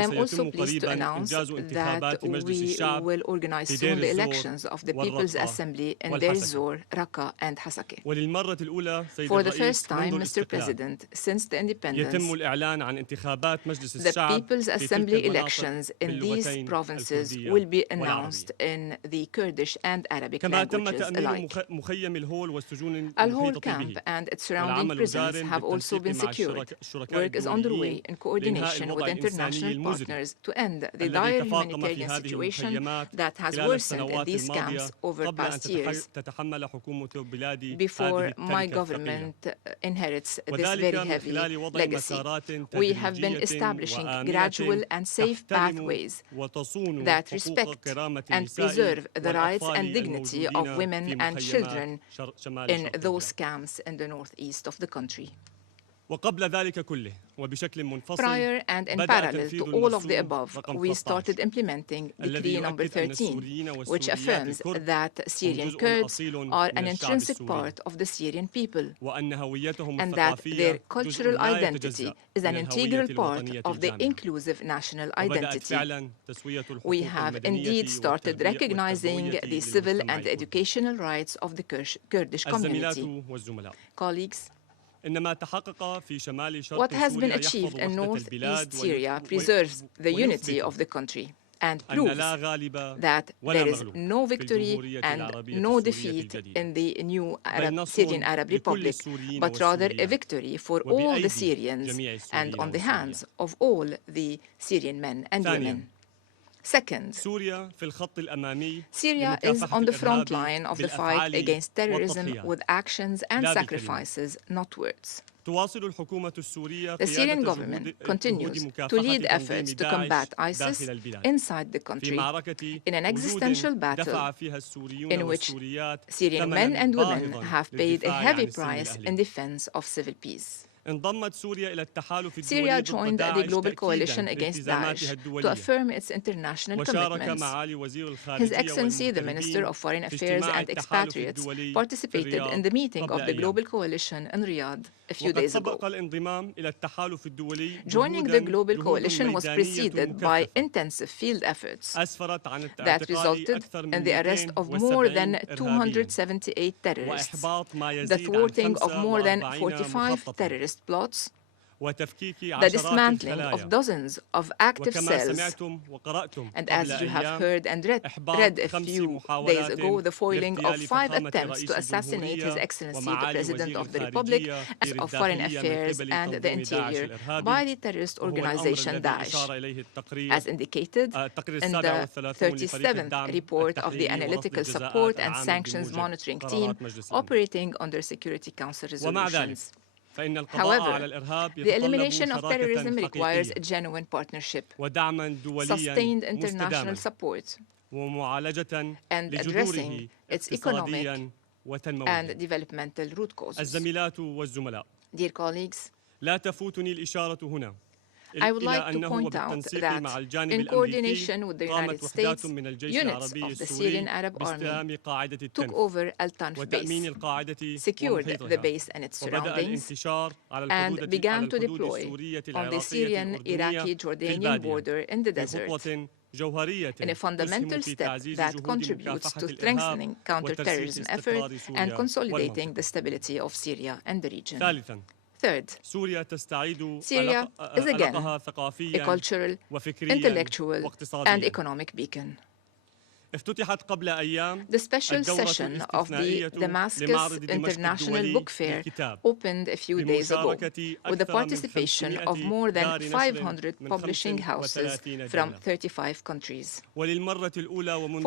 am also pleased to announce that we will organize soon the elections of the People's Assembly in Deir ez-Zor, Raqqa, and Hasakeh. For the first time, Mr. President, since the independence, the People's Assembly elections in these provinces will be announced in the Kurdish and Arabic languages alike. Al-Hol camp and its surrounding prisons have also been secured. Work is underway in coordination with international partners to end the dire humanitarian situation that has worsened in these camps over the past years before my government inherits this very heavy legacy. We have been establishing gradual and safe pathways that respect and preserve the rights and dignity of women and children in those camps in the northeast of the country. Prior and in parallel to all of the above, we started implementing Decree number 13, which affirms that Syrian Kurds are an intrinsic part of the Syrian people and that their cultural identity is an integral part of the inclusive national identity. We have indeed started recognizing the civil and educational rights of the Kurdish community. Colleagues, what has been achieved in northeast Syria preserves the unity of the country and proves that there is no victory and no defeat in the new Syrian Arab Republic, but rather a victory for all the Syrians and on the hands of all the Syrian men and women. Second, Syria is on the front line of the fight against terrorism with actions and sacrifices, not words. The Syrian government continues to lead efforts to combat ISIS inside the country in an existential battle in which Syrian men and women have paid a heavy price in defense of civil peace. Syria joined the global coalition against Daesh to affirm its international commitments. His Excellency, the Minister of Foreign Affairs and Expatriates, participated in the meeting of the global coalition in Riyadh a few days ago. Joining the global coalition was preceded by intensive field efforts that resulted in the arrest of more than 278 terrorists, the thwarting of more than 45 terrorist plots, the dismantling of dozens of active cells, and as you have heard and read a few days ago, the foiling of 5 attempts to assassinate His Excellency the President of the Republic, as of Foreign Affairs and the Interior by the terrorist organization Daesh, as indicated in the 37th report of the Analytical Support and Sanctions Monitoring Team operating under Security Council resolutions. However, the elimination of terrorism requires a genuine partnership, sustained international support, and addressing its economic and developmental root causes. Dear colleagues, I would like to point out that in coordination with the United States, units of the Syrian Arab Army took over Al Tanf base, secured the base and its surroundings, and began to deploy on the Syrian-Iraqi-Jordanian border in the desert, in a fundamental step that contributes to strengthening counterterrorism efforts and consolidating the stability of Syria and the region. Third, Syria is again a cultural, intellectual, and economic beacon. The special session of the Damascus International Book Fair opened a few days ago with the participation of more than 500 publishing houses from 35 countries. For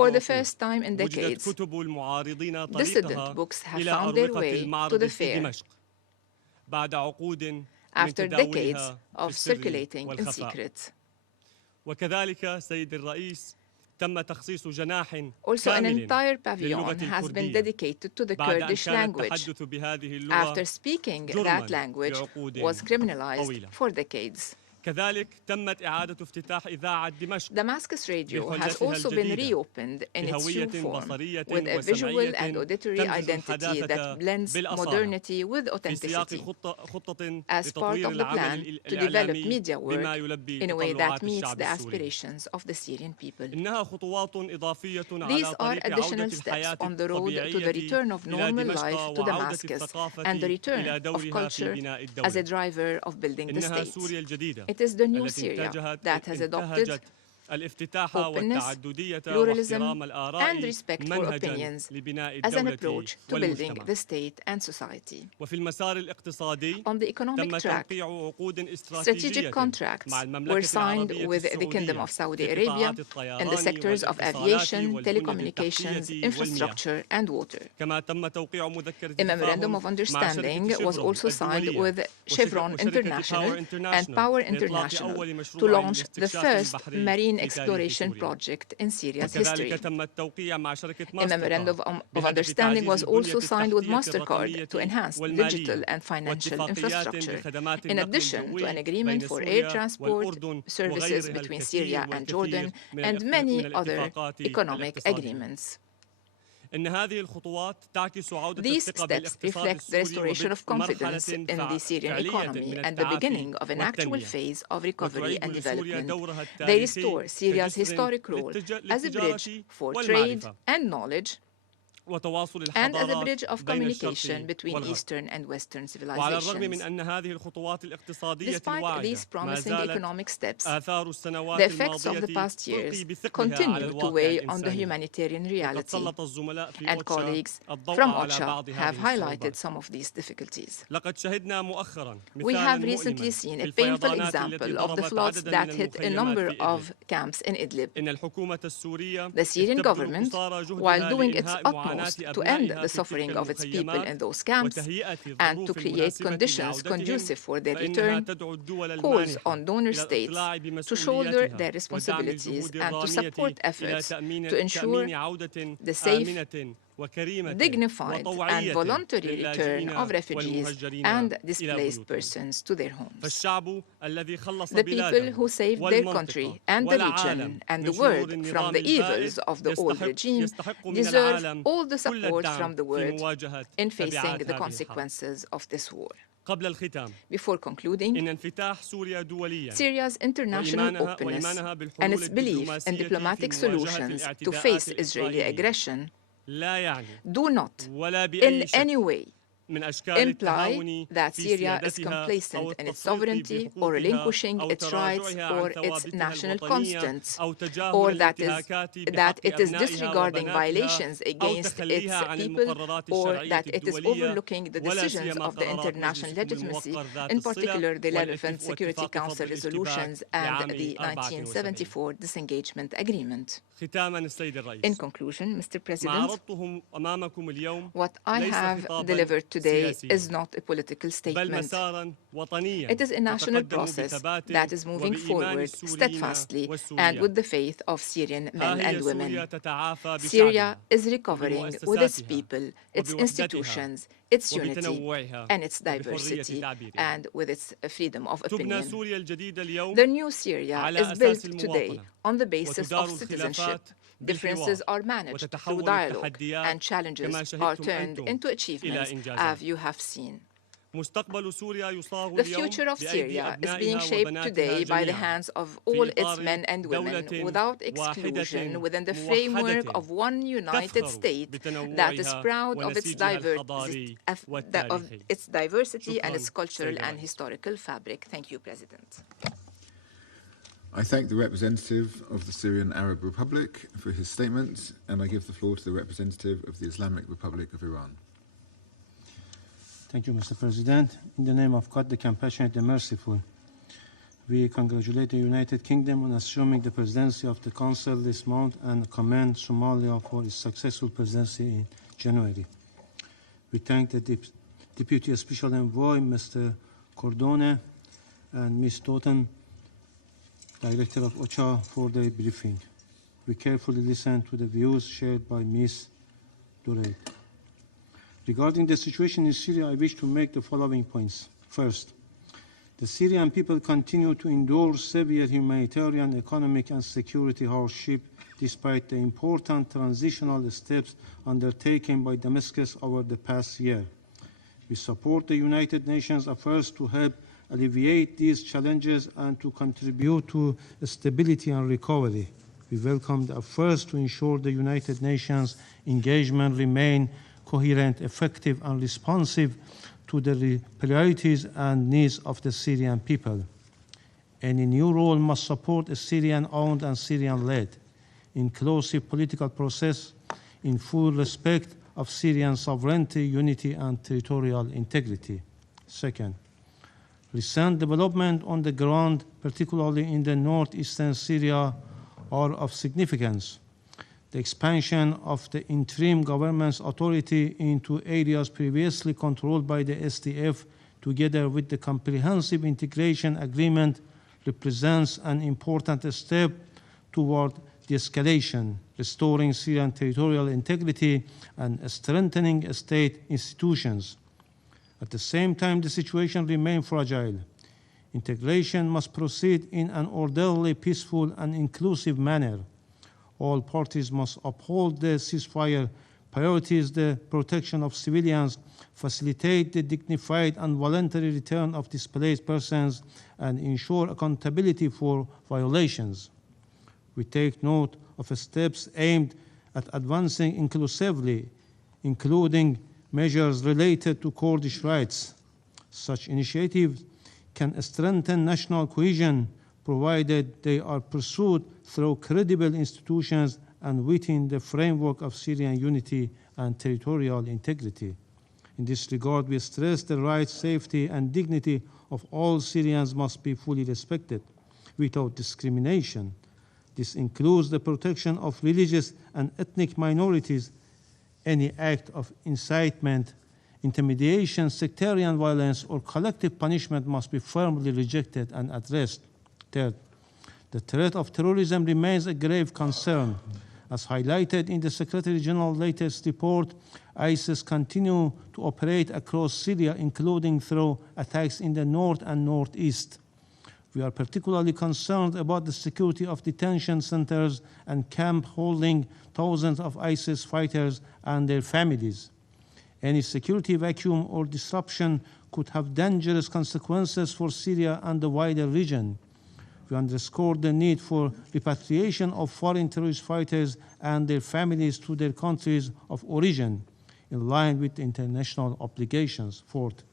the first time in decades, dissident books have found their way to the fair after decades of circulating in secret. Also, an entire pavilion has been dedicated to the Kurdish language after speaking that language was criminalized for decades. Damascus Radio has also been reopened in its new form with a visual and auditory identity that blends modernity with authenticity as part of the plan to develop media work in a way that meets the aspirations of the Syrian people. These are additional steps on the road to the return of normal life to Damascus and the return of culture as a driver of building the state. It is the new Syria that has adopted openness, pluralism, and respect for opinions as an approach to building the state and society. On the economic track, strategic contracts were signed with the Kingdom of Saudi Arabia in the sectors of aviation, telecommunications, infrastructure, and water. A memorandum of understanding was also signed with Chevron International and Power International to launch the first marine exploration project in Syria's history. A memorandum of understanding was also signed with MasterCard to enhance digital and financial infrastructure, in addition to an agreement for air transport services between Syria and Jordan, and many other economic agreements. These steps reflect the restoration of confidence in the Syrian economy and the beginning of an actual phase of recovery and development. They restore Syria's historic role as a bridge for trade and knowledge, and as a bridge of communication between Eastern and Western civilizations. Despite these promising economic steps, the effects of the past years continue to weigh on the humanitarian reality, and colleagues from OCHA have highlighted some of these difficulties. We have recently seen a painful example of the floods that hit a number of camps in Idlib. The Syrian government, while doing its utmost to end the suffering of its people in those camps and to create conditions conducive for their return, calls on donor states to shoulder their responsibilities and to support efforts to ensure the safe, dignified and voluntary return of refugees and displaced persons to their homes. The people who saved their country and the region and the world from the evils of the old regime deserve all the support from the world in facing the consequences of this war. Before concluding, Syria's international openness and its belief in diplomatic solutions to face Israeli aggression do not in any way imply that Syria is complacent in its sovereignty or relinquishing its rights or its national constants, or that it is disregarding violations against its people, or that it is overlooking the decisions of the international legitimacy, in particular the 11th Security Council resolutions and the 1974 disengagement agreement. In conclusion, Mr. President, what I have delivered today is not a political statement. It is a national process that is moving forward steadfastly and with the faith of Syrian men and women. Syria is recovering with its people, its institutions, its unity, and its diversity, and with its freedom of opinion. The new Syria is built today on the basis of citizenship. Differences are managed through dialogue, and challenges are turned into achievements, as you have seen. The future of Syria is being shaped today by the hands of all its men and women, without exclusion, within the framework of one united state that is proud of its diversity and its cultural and historical fabric. Thank you, President. I thank the representative of the Syrian Arab Republic for his statement, and I give the floor to the representative of the Islamic Republic of Iran. Thank you, Mr. President. In the name of God, the Compassionate and Merciful, we congratulate the United Kingdom on assuming the presidency of the Council this month and commend Somalia for its successful presidency in January. We thank the Deputy Special Envoy, Mr. Cordone, and Ms. Totten, Director of OCHA, for the briefing. We carefully listened to the views shared by Ms. Dureid. Regarding the situation in Syria, I wish to make the following points. First, the Syrian people continue to endure severe humanitarian, economic, and security hardship despite the important transitional steps undertaken by Damascus over the past year. We support the United Nations efforts to help alleviate these challenges and to contribute to stability and recovery. We welcome the efforts to ensure the United Nations engagement remain coherent, effective, and responsive to the priorities and needs of the Syrian people. Any new role must support a Syrian-owned and Syrian-led, inclusive political process in full respect of Syrian sovereignty, unity, and territorial integrity. Second, recent developments on the ground, particularly in the northeastern Syria, are of significance. The expansion of the interim government's authority into areas previously controlled by the SDF, together with the comprehensive integration agreement, represents an important step toward de-escalation, restoring Syrian territorial integrity, and strengthening state institutions. At the same time, the situation remains fragile. Integration must proceed in an orderly, peaceful, and inclusive manner. All parties must uphold the ceasefire, prioritize the protection of civilians, facilitate the dignified and voluntary return of displaced persons, and ensure accountability for violations. We take note of steps aimed at advancing inclusively, including measures related to Kurdish rights. Such initiatives can strengthen national cohesion, provided they are pursued through credible institutions and within the framework of Syrian unity and territorial integrity. In this regard, we stress the rights, safety, and dignity of all Syrians must be fully respected without discrimination. This includes the protection of religious and ethnic minorities. Any act of incitement, intimidation, sectarian violence, or collective punishment must be firmly rejected and addressed. Third, the threat of terrorism remains a grave concern. As highlighted in the Secretary General's latest report, ISIS continue to operate across Syria, including through attacks in the north and northeast. We are particularly concerned about the security of detention centers and camps holding thousands of ISIS fighters and their families. Any security vacuum or disruption could have dangerous consequences for Syria and the wider region. We underscore the need for repatriation of foreign terrorist fighters and their families to their countries of origin, in line with international obligations. Fourth,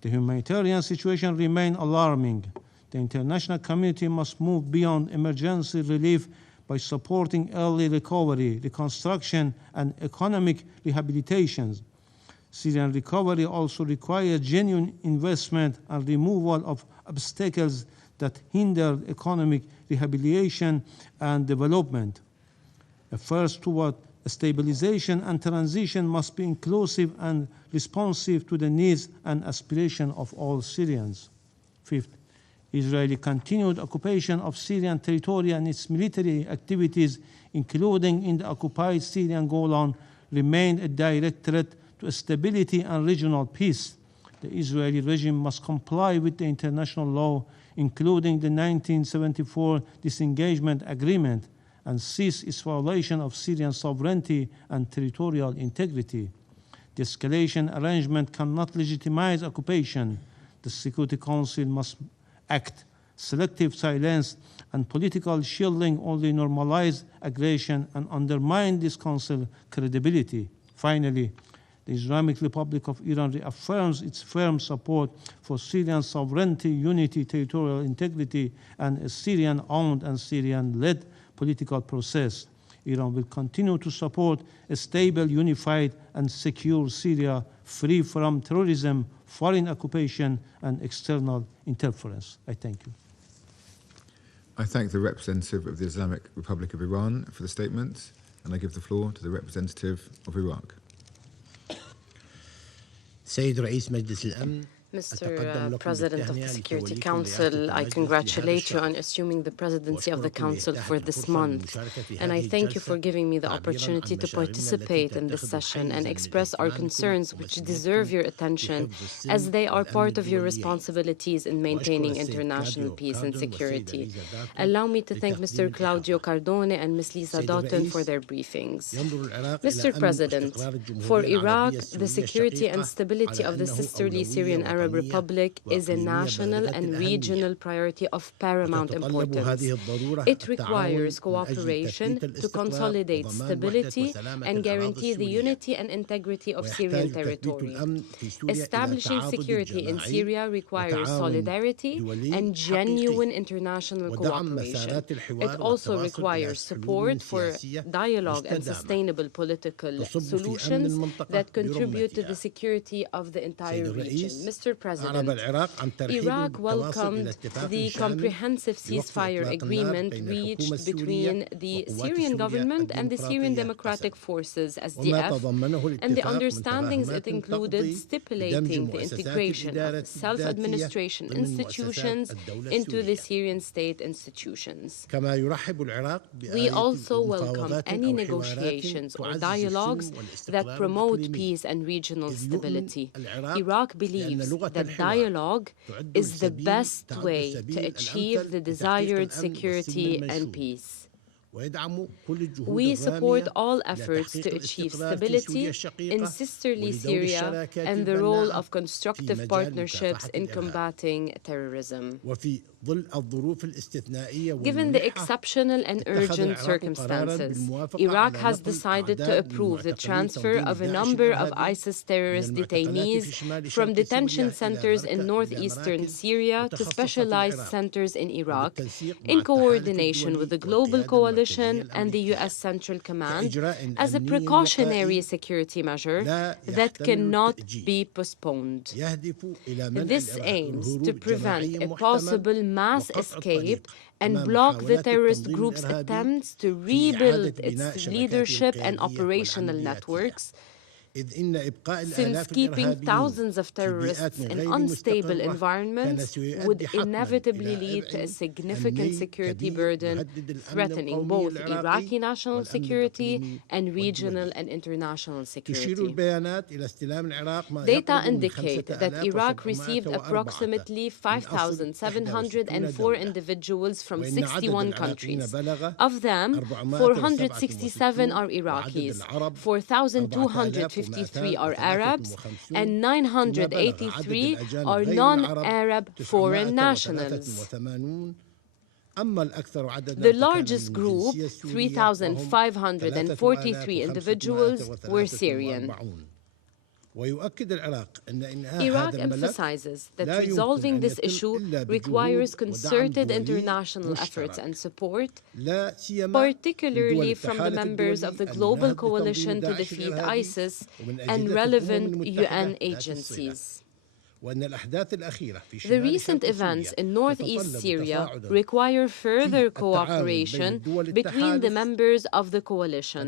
the humanitarian situation remains alarming. The international community must move beyond emergency relief by supporting early recovery, reconstruction, and economic rehabilitation. Syrian recovery also requires genuine investment and removal of obstacles that hinder economic rehabilitation and development. Efforts toward Stabilization and transition must be inclusive and responsive to the needs and aspirations of all Syrians. Fifth, Israeli continued occupation of Syrian territory and its military activities, including in the occupied Syrian Golan, remained a direct threat to stability and regional peace. The Israeli regime must comply with the international law, including the 1974 disengagement agreement, and cease its violation of Syrian sovereignty and territorial integrity. The escalation arrangement cannot legitimize occupation. The Security Council must act. Selective silence and political shielding only normalize aggression and undermine this Council's credibility. Finally, the Islamic Republic of Iran reaffirms its firm support for Syrian sovereignty, unity, territorial integrity, and a Syrian-owned and Syrian-led political process. Iran will continue to support a stable, unified, and secure Syria, free from terrorism, foreign occupation, and external interference. I thank you. I thank the representative of the Islamic Republic of Iran for the statement, and I give the floor to the representative of Iraq. Mr. President of the Security Council, I congratulate you on assuming the presidency of the Council for this month, and I thank you for giving me the opportunity to participate in this session and express our concerns, which deserve your attention, as they are part of your responsibilities in maintaining international peace and security. Allow me to thank Mr. Claudio Cardone and Ms. Lisa Doughton for their briefings. Mr. President, for Iraq, the security and stability of the sisterly Syrian Arab Republic is a national and regional priority of paramount importance. It requires cooperation to consolidate stability and guarantee the unity and integrity of Syrian territory. Establishing security in Syria requires solidarity and genuine international cooperation. It also requires support for dialogue and sustainable political solutions that contribute to the security of the entire region. Mr. President, Iraq welcomed the comprehensive ceasefire agreement reached between the Syrian government and the Syrian Democratic Forces, SDF, and the understandings it included stipulating the integration of self-administration institutions into the Syrian state institutions. We also welcome any negotiations or dialogues that promote peace and regional stability. Iraq believes that dialogue is the best way to achieve the desired security and peace. We support all efforts to achieve stability in sisterly Syria and the role of constructive partnerships in combating terrorism. Given the exceptional and urgent circumstances, Iraq has decided to approve the transfer of a number of ISIS terrorist detainees from detention centers in northeastern Syria to specialized centers in Iraq, in coordination with the global coalition and the U.S. Central Command, as a precautionary security measure that cannot be postponed. This aims to prevent a possible mass escape and block the terrorist group's attempts to rebuild its leadership and operational networks, since keeping thousands of terrorists in unstable environments would inevitably lead to a significant security burden, threatening both Iraqi national security and regional and international security. Data indicate that Iraq received approximately 5,704 individuals from 61 countries. Of them, 467 are Iraqis, 4,253 are Arabs, and 983 are non-Arab foreign nationals. The largest group, 3,543 individuals, were Syrian. Iraq emphasizes that resolving this issue requires concerted international efforts and support, particularly from the members of the global coalition to defeat ISIS and relevant UN agencies. The recent events in northeast Syria require further cooperation between the members of the coalition.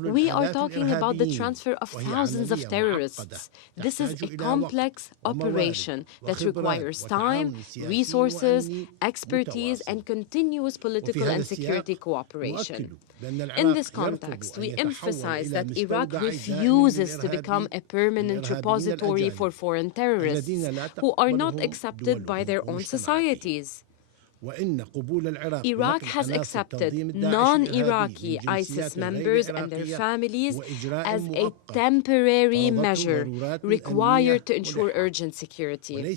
We are talking about the transfer of thousands of terrorists. This is a complex operation that requires time, resources, expertise, and continuous political and security cooperation. In this context, we emphasize that Iraq refuses to become a permanent repository for foreign terrorists who are not accepted by their own societies. Iraq has accepted non-Iraqi ISIS members and their families as a temporary measure required to ensure urgent security.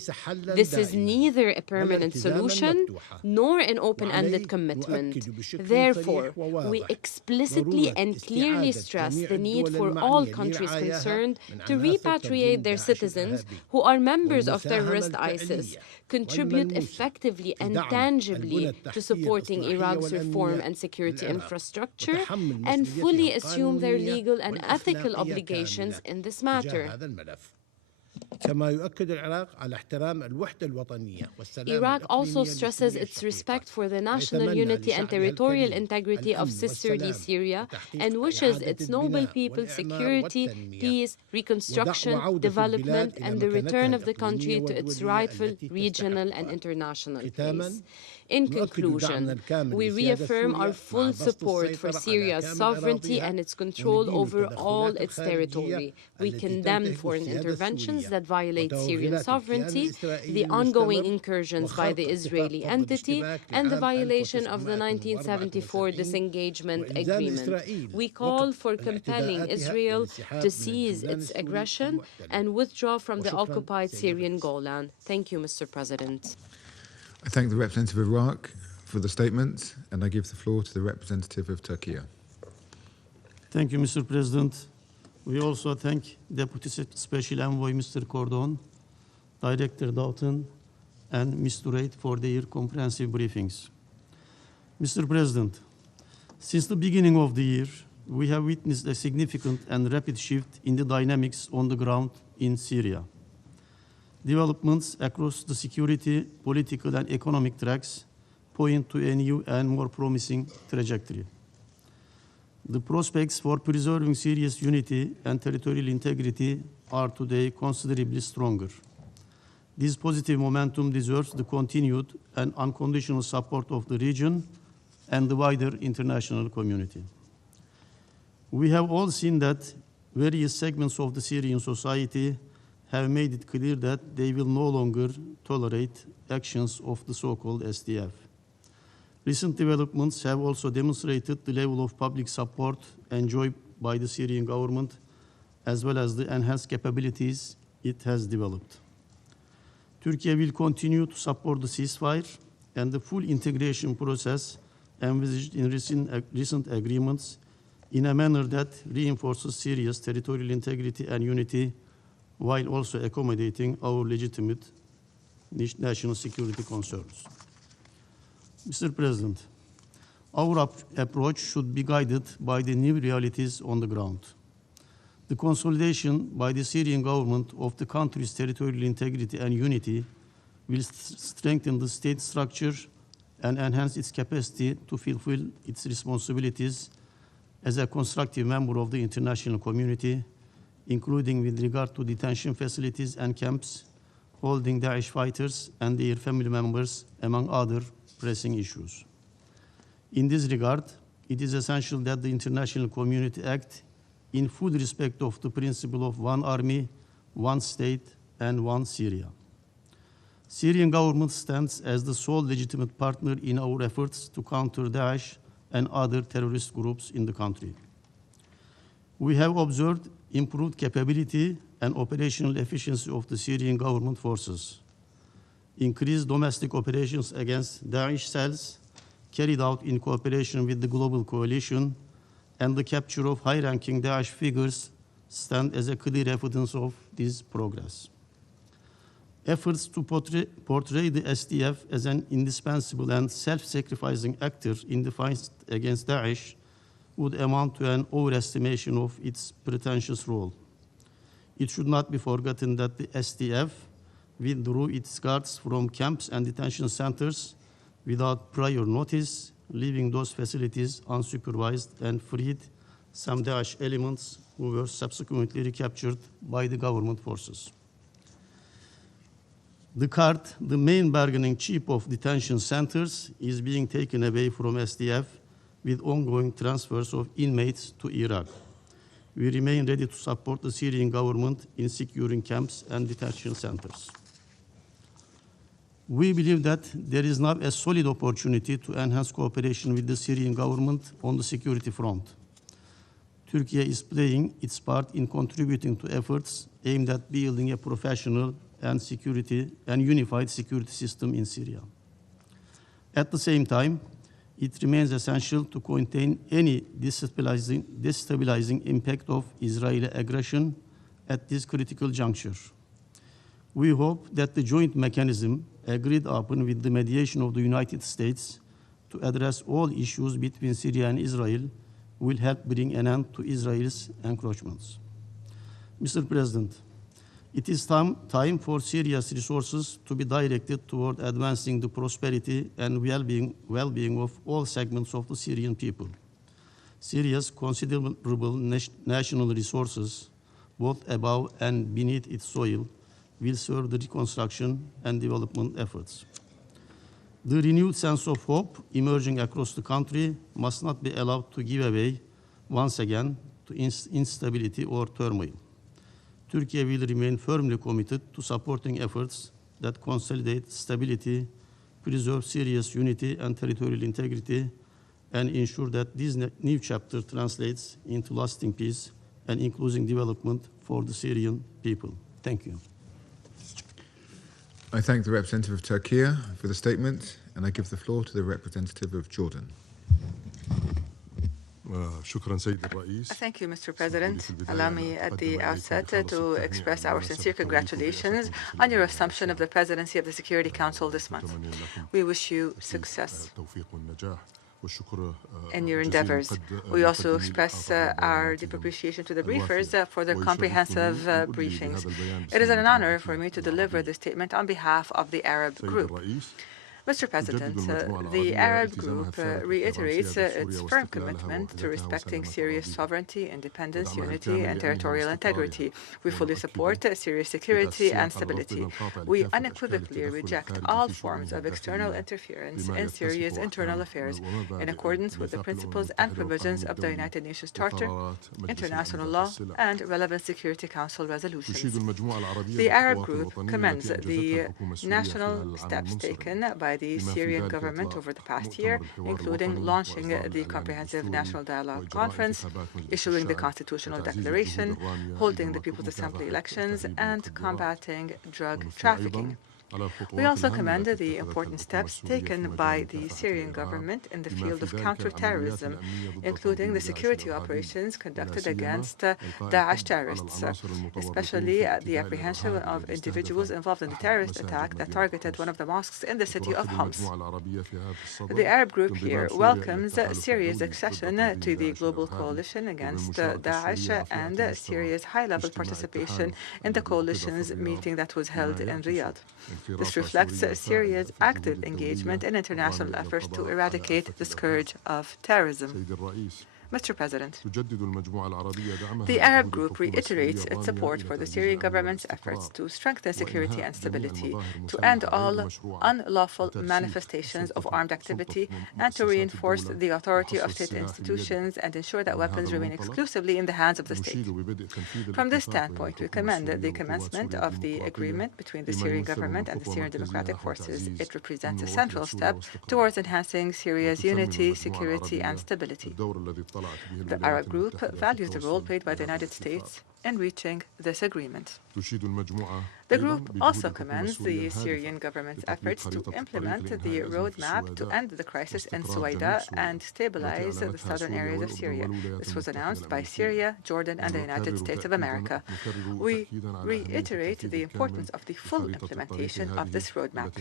This is neither a permanent solution nor an open-ended commitment. Therefore, we explicitly and clearly stress the need for all countries concerned to repatriate their citizens who are members of terrorist ISIS, contribute effectively and tangibly to supporting Iraq's reform and security infrastructure, and fully assume their legal and ethical obligations in this matter. Iraq also stresses its respect for the national unity and territorial integrity of sisterly Syria and wishes its noble people security, peace, reconstruction, development, and the return of the country to its rightful regional and international place. In conclusion, we reaffirm our full support for Syria's sovereignty and its control over all its territory. We condemn foreign interventions that violate Syrian sovereignty, the ongoing incursions by the Israeli entity, and the violation of the 1974 disengagement agreement. We call for compelling Israel to cease its aggression and withdraw from the occupied Syrian Golan. Thank you, Mr. President. I thank the representative of Iraq for the statement, and I give the floor to the representative of Turkey. Thank you, Mr. President. We also thank Deputy Special Envoy Mr. Cordon, Director Dalton, and Mr. Reid for their comprehensive briefings. Mr. President, since the beginning of the year, we have witnessed a significant and rapid shift in the dynamics on the ground in Syria. Developments across the security, political, and economic tracks point to a new and more promising trajectory. The prospects for preserving Syria's unity and territorial integrity are today considerably stronger. This positive momentum deserves the continued and unconditional support of the region and the wider international community. We have all seen that various segments of the Syrian society have made it clear that they will no longer tolerate actions of the so-called SDF. Recent developments have also demonstrated the level of public support enjoyed by the Syrian government, as well as the enhanced capabilities it has developed. Turkey will continue to support the ceasefire and the full integration process envisaged in recent agreements in a manner that reinforces Syria's territorial integrity and unity, while also accommodating our legitimate national security concerns. Mr. President, our approach should be guided by the new realities on the ground. The consolidation by the Syrian government of the country's territorial integrity and unity will strengthen the state structure and enhance its capacity to fulfill its responsibilities as a constructive member of the international community, including with regard to detention facilities and camps, holding Daesh fighters and their family members, among other pressing issues. In this regard, it is essential that the international community act in full respect of the principle of one army, one state, and one Syria. Syrian government stands as the sole legitimate partner in our efforts to counter Daesh and other terrorist groups in the country. We have observed improved capability and operational efficiency of the Syrian government forces, increased domestic operations against Daesh cells carried out in cooperation with the global coalition, and the capture of high-ranking Daesh figures stand as a clear evidence of this progress. Efforts to portray the SDF as an indispensable and self-sacrificing actor in the fight against Daesh would amount to an overestimation of its pretentious role. It should not be forgotten that the SDF withdrew its guards from camps and detention centers without prior notice, leaving those facilities unsupervised, and freed some Daesh elements who were subsequently recaptured by the government forces. The CART, the main bargaining chip of detention centers, is being taken away from SDF with ongoing transfers of inmates to Iraq. We remain ready to support the Syrian government in securing camps and detention centers. We believe that there is now a solid opportunity to enhance cooperation with the Syrian government on the security front. Turkey is playing its part in contributing to efforts aimed at building a professional and unified security system in Syria. At the same time, it remains essential to contain any destabilizing impact of Israeli aggression at this critical juncture. We hope that the joint mechanism agreed upon with the mediation of the United States to address all issues between Syria and Israel will help bring an end to Israel's encroachments. Mr. President, it is time for Syria's resources to be directed toward advancing the prosperity and well-being of all segments of the Syrian people. Syria's considerable national resources, both above and beneath its soil, will serve the reconstruction and development efforts. The renewed sense of hope emerging across the country must not be allowed to give way once again to instability or turmoil. Turkey will remain firmly committed to supporting efforts that consolidate stability, preserve Syria's unity and territorial integrity, and ensure that this new chapter translates into lasting peace and inclusive development for the Syrian people. Thank you. I thank the representative of Turkey for the statement, and I give the floor to the representative of Jordan. Thank you, Mr. President. Allow me at the outset to express our sincere congratulations on your assumption of the presidency of the Security Council this month. We wish you success in your endeavors. We also express our deep appreciation to the briefers for their comprehensive briefings. It is an honor for me to deliver this statement on behalf of the Arab Group. Mr. President, the Arab Group reiterates its firm commitment to respecting Syria's sovereignty, independence, unity, and territorial integrity. We fully support Syria's security and stability. We unequivocally reject all forms of external interference in Syria's internal affairs in accordance with the principles and provisions of the United Nations Charter, international law, and relevant Security Council resolutions. The Arab Group commends the national steps taken by the Syrian government over the past year, including launching the Comprehensive National Dialogue Conference, issuing the Constitutional Declaration, holding the People's Assembly elections, and combating drug trafficking. We also commend the important steps taken by the Syrian government in the field of counterterrorism, including the security operations conducted against Daesh terrorists, especially the apprehension of individuals involved in the terrorist attack that targeted one of the mosques in the city of Homs. The Arab Group here welcomes Syria's accession to the global coalition against Daesh and Syria's high-level participation in the coalition's meeting that was held in Riyadh. This reflects Syria's active engagement in international efforts to eradicate the scourge of terrorism. Mr. President, the Arab Group reiterates its support for the Syrian government's efforts to strengthen security and stability, to end all unlawful manifestations of armed activity, and to reinforce the authority of state institutions and ensure that weapons remain exclusively in the hands of the state. From this standpoint, we commend the commencement of the agreement between the Syrian government and the Syrian Democratic Forces. It represents a central step towards enhancing Syria's unity, security, and stability. The Arab Group values the role played by the United States in reaching this agreement. The group also commends the Syrian government's efforts to implement the roadmap to end the crisis in Suwaida and stabilize the southern areas of Syria. This was announced by Syria, Jordan, and the United States of America. We reiterate the importance of the full implementation of this roadmap,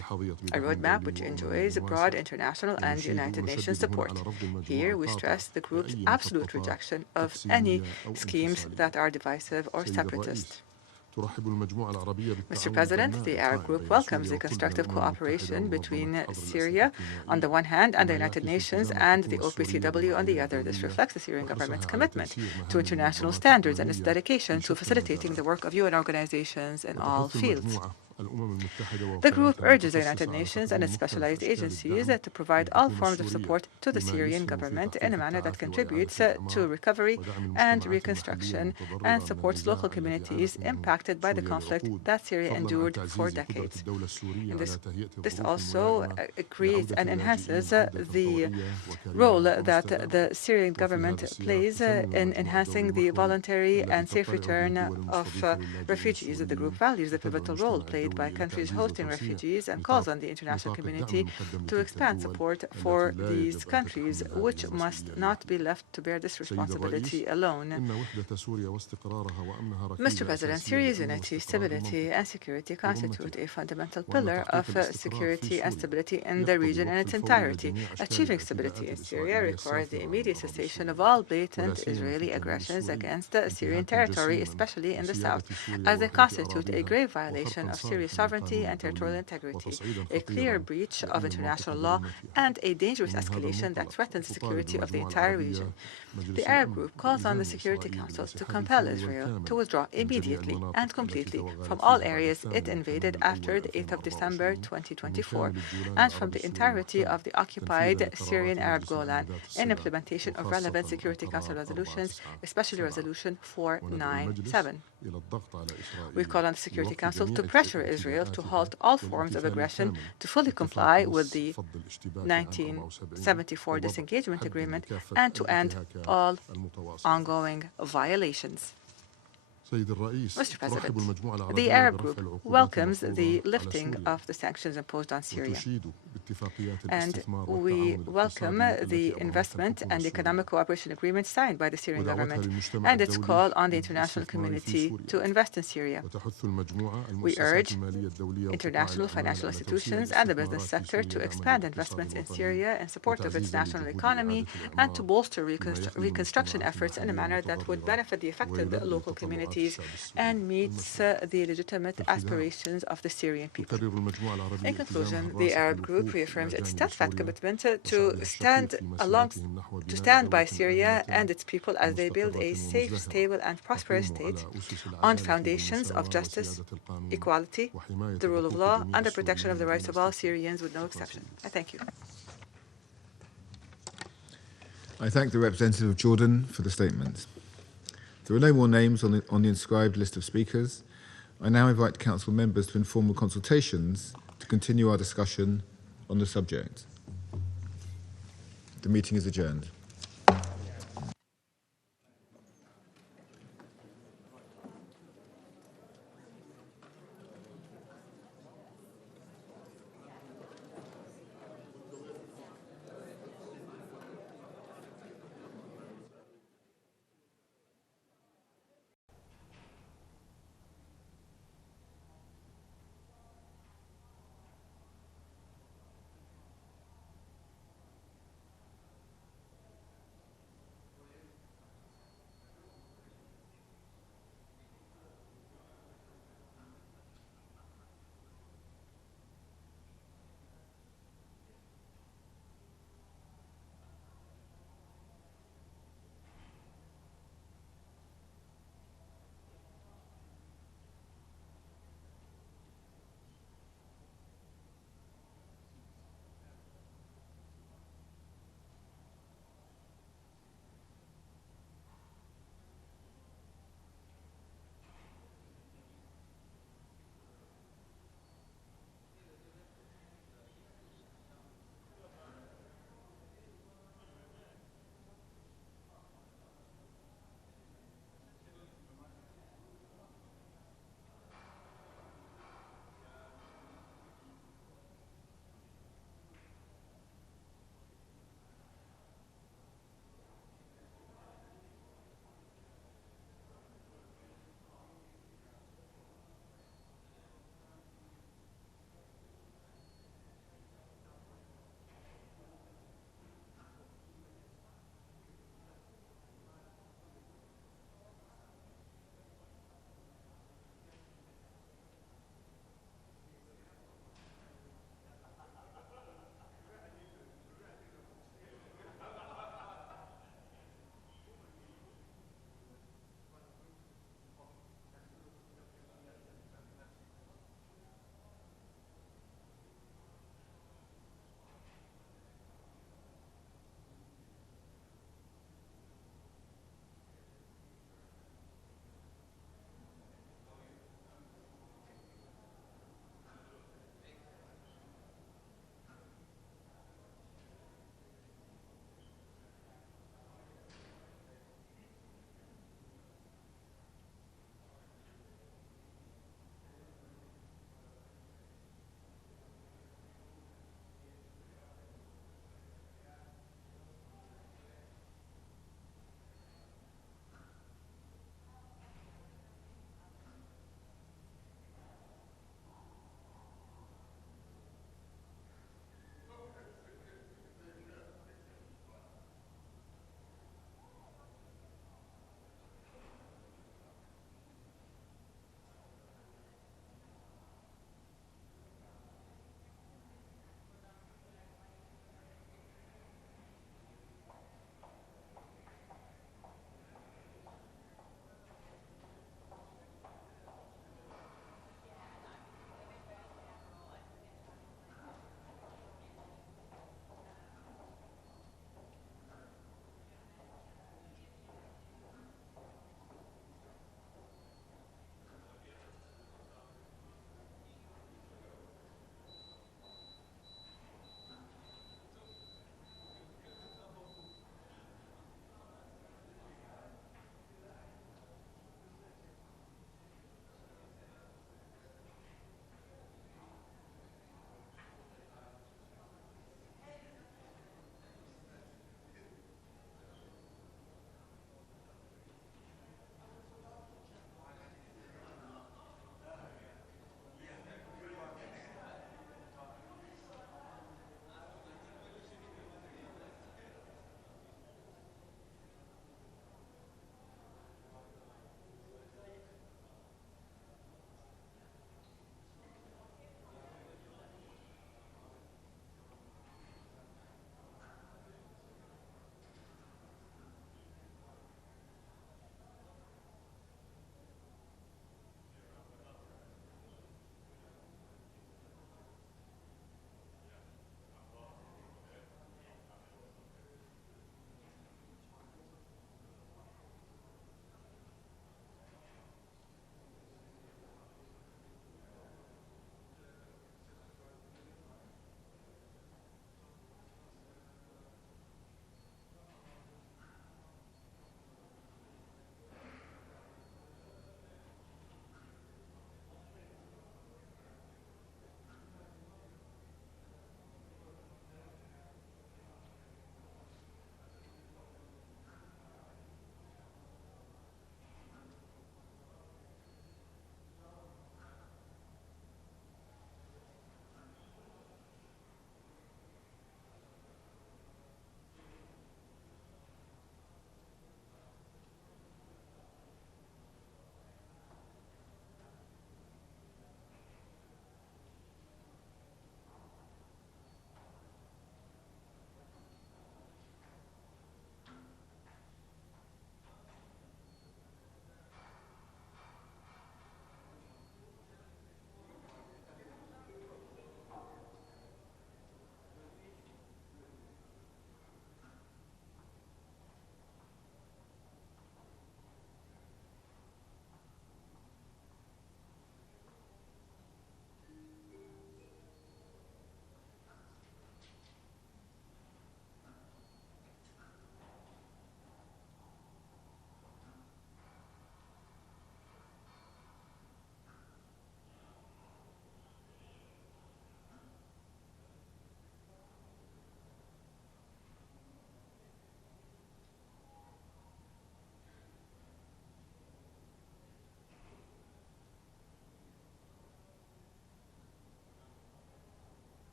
a roadmap which enjoys broad international and United Nations support. Here, we stress the group's absolute rejection of any schemes that are divisive or separatist. Mr. President, the Arab Group welcomes the constructive cooperation between Syria on the one hand and the United Nations and the OPCW on the other. This reflects the Syrian government's commitment to international standards and its dedication to facilitating the work of UN organizations in all fields. The group urges the United Nations and its specialized agencies to provide all forms of support to the Syrian government in a manner that contributes to recovery and reconstruction and supports local communities impacted by the conflict that Syria endured for decades. This also creates and enhances the role that the Syrian government plays in enhancing the voluntary and safe return of refugees. The group values the pivotal role played by countries hosting refugees and calls on the international community to expand support for these countries, which must not be left to bear this responsibility alone. Mr. President, Syria's unity, stability, and security constitute a fundamental pillar of security and stability in the region in its entirety. Achieving stability in Syria requires the immediate cessation of all blatant Israeli aggressions against Syrian territory, especially in the south, as they constitute a grave violation of Syria's sovereignty and territorial integrity, a clear breach of international law, and a dangerous escalation that threatens the security of the entire region. The Arab Group calls on the Security Council to compel Israel to withdraw immediately and completely from all areas it invaded after the 8th of December 2024 and from the entirety of the occupied Syrian Arab Golan in implementation of relevant Security Council resolutions, especially Resolution 497. We call on the Security Council to pressure Israel to halt all forms of aggression, to fully comply with the 1974 disengagement agreement, and to end all ongoing violations. Mr. President, the Arab Group welcomes the lifting of the sanctions imposed on Syria, and we welcome the investment and economic cooperation agreement signed by the Syrian government and its call on the international community to invest in Syria. We urge international financial institutions and the business sector to expand investments in Syria in support of its national economy and to bolster reconstruction efforts in a manner that would benefit the affected local communities and meets the legitimate aspirations of the Syrian people. In conclusion, the Arab Group reaffirms its steadfast commitment to stand by Syria and its people as they build a safe, stable, and prosperous state on foundations of justice, equality, the rule of law, and the protection of the rights of all Syrians with no exception. I thank you. I thank the representative of Jordan for the statement. There are no more names on the inscribed list of speakers. I now invite Council members to informal consultations to continue our discussion on the subject. The meeting is adjourned.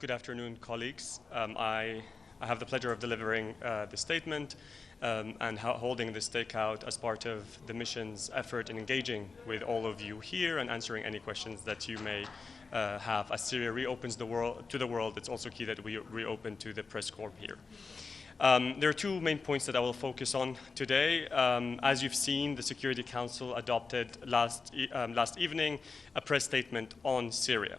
Good afternoon, colleagues. I have the pleasure of delivering the statement and holding this stakeout as part of the mission's effort in engaging with all of you here and answering any questions that you may have. As Syria reopens the world to the world, it's also key that we reopen to the press corps here. There are two main points that I will focus on today. As you've seen, the Security Council adopted last evening a press statement on Syria.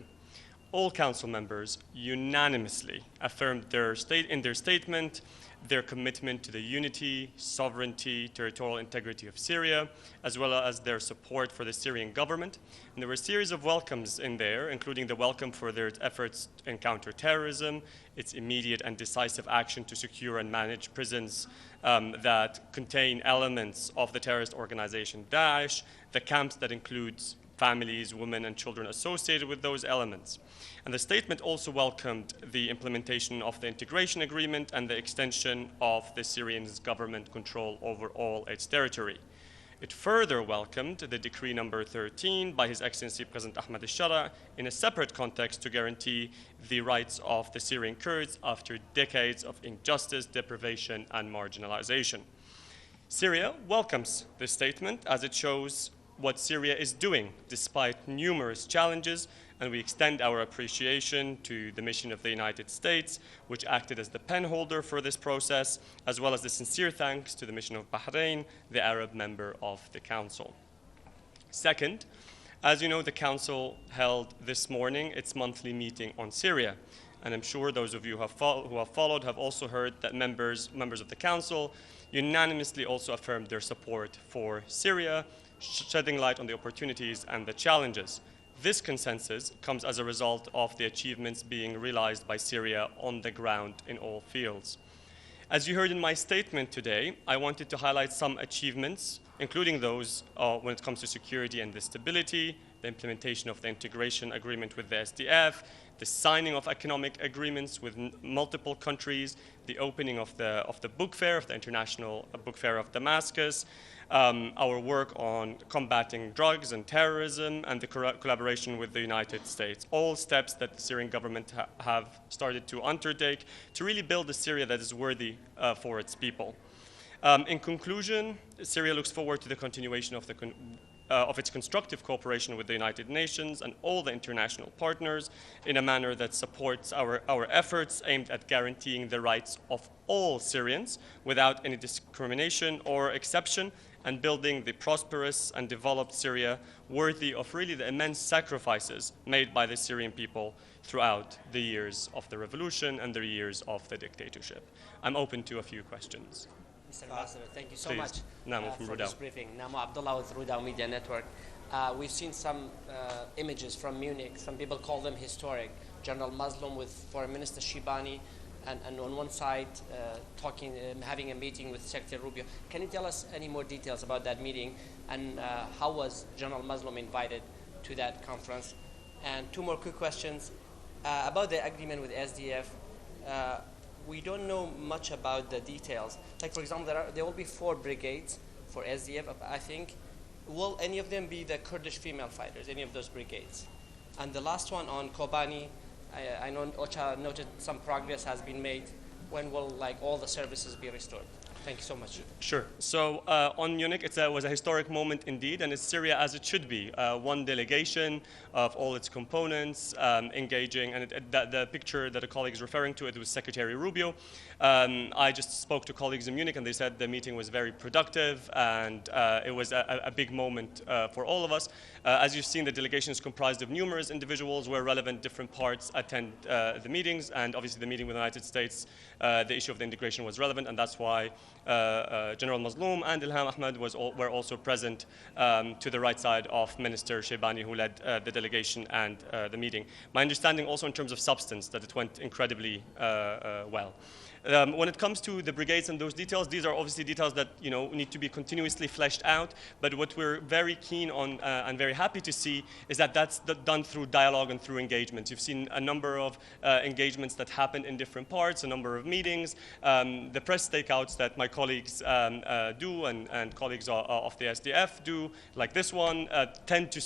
All council members unanimously affirmed in their statement their commitment to the unity, sovereignty, territorial integrity of Syria, as well as their support for the Syrian government. And there were a series of welcomes in there, including the welcome for their efforts in counterterrorism, its immediate and decisive action to secure and manage prisons that contain elements of the terrorist organization Daesh, the camps that includes families, women, and children associated with those elements. And the statement also welcomed the implementation of the integration agreement and the extension of the Syrian government control over all its territory. It further welcomed the decree number 13 by His Excellency President Ahmed al-Shara in a separate context to guarantee the rights of the Syrian Kurds after decades of injustice, deprivation, and marginalization. Syria welcomes this statement as it shows what Syria is doing despite numerous challenges, and we extend our appreciation to the mission of the United States, which acted as the penholder for this process, as well as the sincere thanks to the mission of Bahrain, the Arab member of the Council. Second, as you know, the Council held this morning its monthly meeting on Syria, and I'm sure those of you who have followed have also heard that members of the Council unanimously also affirmed their support for Syria, shedding light on the opportunities and the challenges. This consensus comes as a result of the achievements being realized by Syria on the ground in all fields. As you heard in my statement today, I wanted to highlight some achievements, including those when it comes to security and the stability, the implementation of the integration agreement with the SDF, the signing of economic agreements with multiple countries, the opening of the book fair, of the International Book Fair of Damascus, our work on combating drugs and terrorism, and the collaboration with the United States. All steps that the Syrian government have started to undertake to really build a Syria that is worthy for its people. In conclusion, Syria looks forward to the continuation of its constructive cooperation with the United Nations and all the international partners in a manner that supports our efforts aimed at guaranteeing the rights of all Syrians without any discrimination or exception, and building the prosperous and developed Syria worthy of really the immense sacrifices made by the Syrian people throughout the years of the revolution and the years of the dictatorship. I'm open to a few questions. Mr. Ambassador, thank you so Please. much For this briefing. Namo Abdullah with Rudao Media Network. We've seen some images from Munich. Some people call them historic. General Muslim with Foreign Minister Shibani, and on one side having a meeting with Secretary Rubio. Can you tell us any more details about that meeting, and how was General Muslim invited to that conference? And two more quick questions about the agreement with SDF. We don't know much about the details. Like, for example, there will be 4 brigades for SDF, I think. Will any of them be the Kurdish female fighters, any of those brigades? And the last one on Kobani, I know OCHA noted some progress has been made. When will all the services be restored? Thank you so much. Sure. So on Munich, it was a historic moment indeed, and it's Syria as it should be. One delegation of all its components engaging, and the picture that a colleague is referring to, it was Secretary Rubio. I just spoke to colleagues in Munich, and they said the meeting was very productive, and it was a big moment for all of us. As you've seen, the delegation is comprised of numerous individuals where relevant different parts attend the meetings, and obviously the meeting with the United States, the issue of the integration was relevant, and that's why General Mazloum and Ilham Ahmed were also present to the right side of Minister Shebani, who led the delegation and the meeting. My understanding also in terms of substance that it went incredibly well. When it comes to the brigades and those details, these are obviously details that need to be continuously fleshed out. But what we're very keen on and very happy to see is that that's done through dialogue and through engagements. You've seen a number of engagements that happened in different parts, a number of meetings. The press stakeouts that my colleagues do and colleagues of the SDF do, like this one, tend to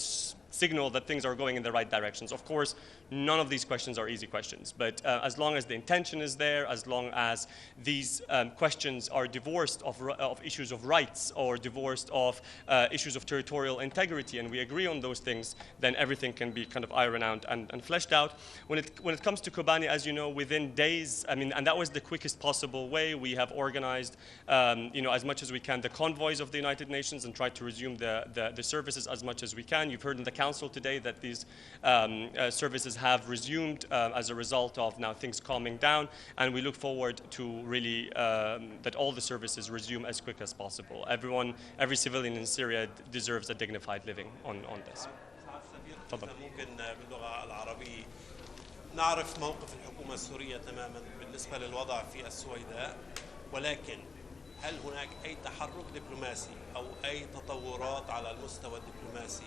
signal that things are going in the right directions. Of course, none of these questions are easy questions. But as long as the intention is there, as long as these questions are divorced of issues of rights or divorced of issues of territorial integrity, and we agree on those things, then everything can be kind of ironed out and fleshed out. When it comes to Kobani, as you know, within days, I mean, and that was the quickest possible way. We have organized, as much as we can, the convoys of the United Nations and tried to resume the services as much as we can. You've heard in the Council today that these services have resumed as a result of now things calming down, and we look forward to really that all the services resume as quick as possible. Every civilian in Syria deserves a dignified living on this. تفضل. ممكن باللغة العربية نعرف موقف الحكومة السورية تماما بالنسبة للوضع في السويداء، ولكن هل هناك أي تحرك دبلوماسي أو أي تطورات على المستوى الدبلوماسي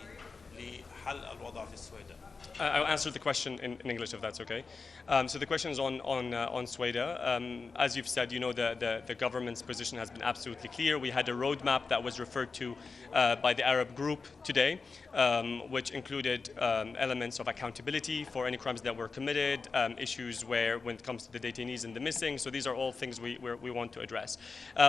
لحل الوضع في السويداء؟ I'll answer the question in English if that's okay. So the question is on Sweda. As you've said, the government's position has been absolutely clear. We had a roadmap that was referred to by the Arab group today, which included elements of accountability for any crimes that were committed, issues when it comes to the detainees and the missing. So these are all things we want to address.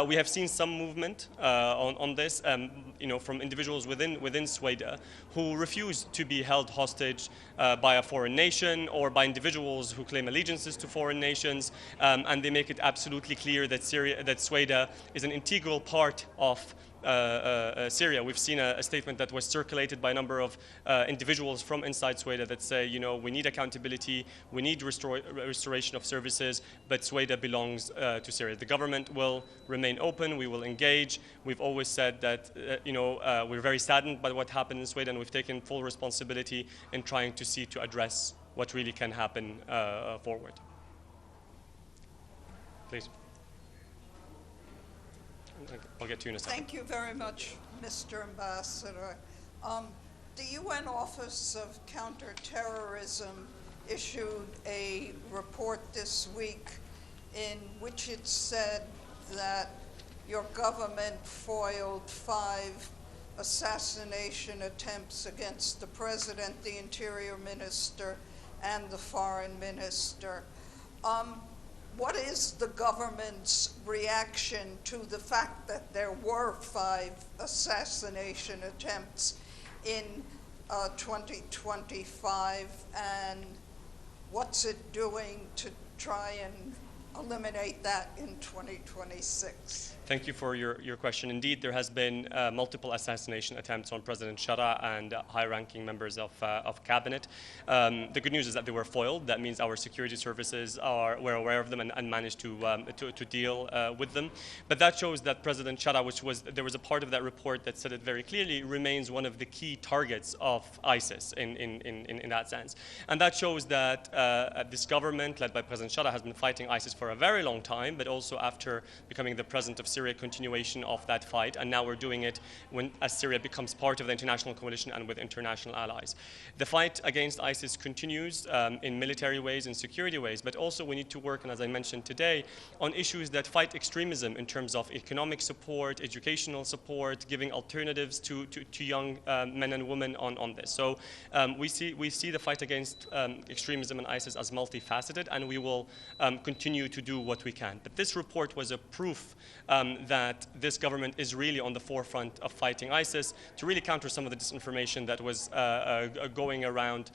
We have seen some movement on this, from individuals within Sweda who refuse to be held hostage by a foreign nation or by individuals who claim allegiances to foreign nations, and they make it absolutely clear that Sweda is an integral part of Syria. We've seen a statement that was circulated by a number of individuals from inside Sweda that say, we need accountability, we need restoration of services, but Sweda belongs to Syria. The government will remain open, we will engage. We've always said that, we're very saddened by what happened in Sweden, and we've taken full responsibility in trying to address what really can happen forward. Please. I'll get to you in a second. Thank you very much, Mr. Ambassador. The UN Office of Counterterrorism issued a report this week in which it said that your government foiled 5 assassination attempts against the President, the Interior Minister, and the Foreign Minister. What is the government's reaction to the fact that there were 5 assassination attempts in 2025, and what's it doing to try and eliminate that in 2026? Thank you for your question. Indeed, there has been multiple assassination attempts on President Shara and high-ranking members of cabinet. The good news is that they were foiled. That means our security services were aware of them and managed to deal with them. But that shows that President Shara, there was a part of that report that said it very clearly, remains one of the key targets of ISIS in that sense. And that shows that this government, led by President Shara, has been fighting ISIS for a very long time, but also after becoming the president of Syria, continuation of that fight, and now we're doing it as Syria becomes part of the international coalition and with international allies. The fight against ISIS continues in military ways and security ways, but also we need to work, and as I mentioned today, on issues that fight extremism in terms of economic support, educational support, giving alternatives to young men and women on this. So we see the fight against extremism and ISIS as multifaceted, and we will continue to do what we can. But this report was a proof that this government is really on the forefront of fighting ISIS to really counter some of the disinformation that was going around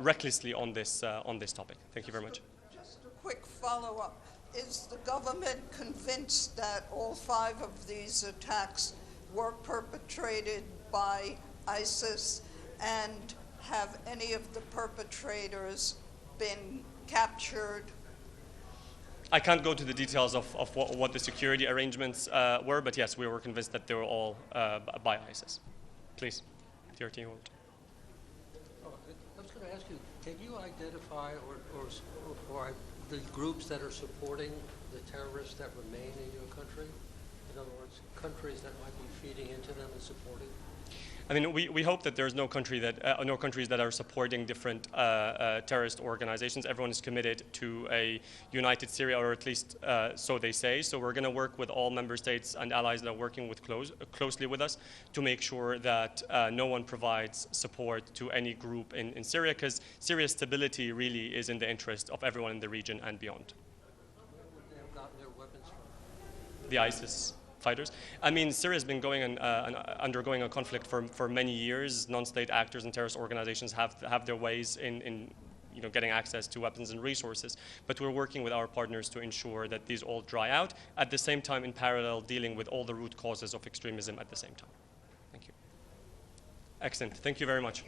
recklessly on this topic. Thank you very much. Just a quick follow-up. Is the government convinced that all 5 of these attacks were perpetrated by ISIS, and have any of the perpetrators been captured? I can't go to the details of what the security arrangements were, but yes, we were convinced that they were all by ISIS. Please, your team. I was going to ask you, can you identify or the groups that are supporting the terrorists that remain in your country? In other words, countries that might be feeding into them and supporting? I mean, we hope that there's no country that no countries that are supporting different terrorist organizations. Everyone is committed to a united Syria, or at least so they say. So we're going to work with all member states and allies that are working closely with us to make sure that no one provides support to any group in Syria, because Syria's stability really is in the interest of everyone in the region and beyond. Where would they have gotten their weapons from? The ISIS fighters. I mean, Syria has been undergoing a conflict for many years. Non-state actors and terrorist organizations have their ways in getting access to weapons and resources. But we're working with our partners to ensure that these all dry out. At the same time, in parallel, dealing with all the root causes of extremism at the same time. Thank you. Excellent. Thank you very much.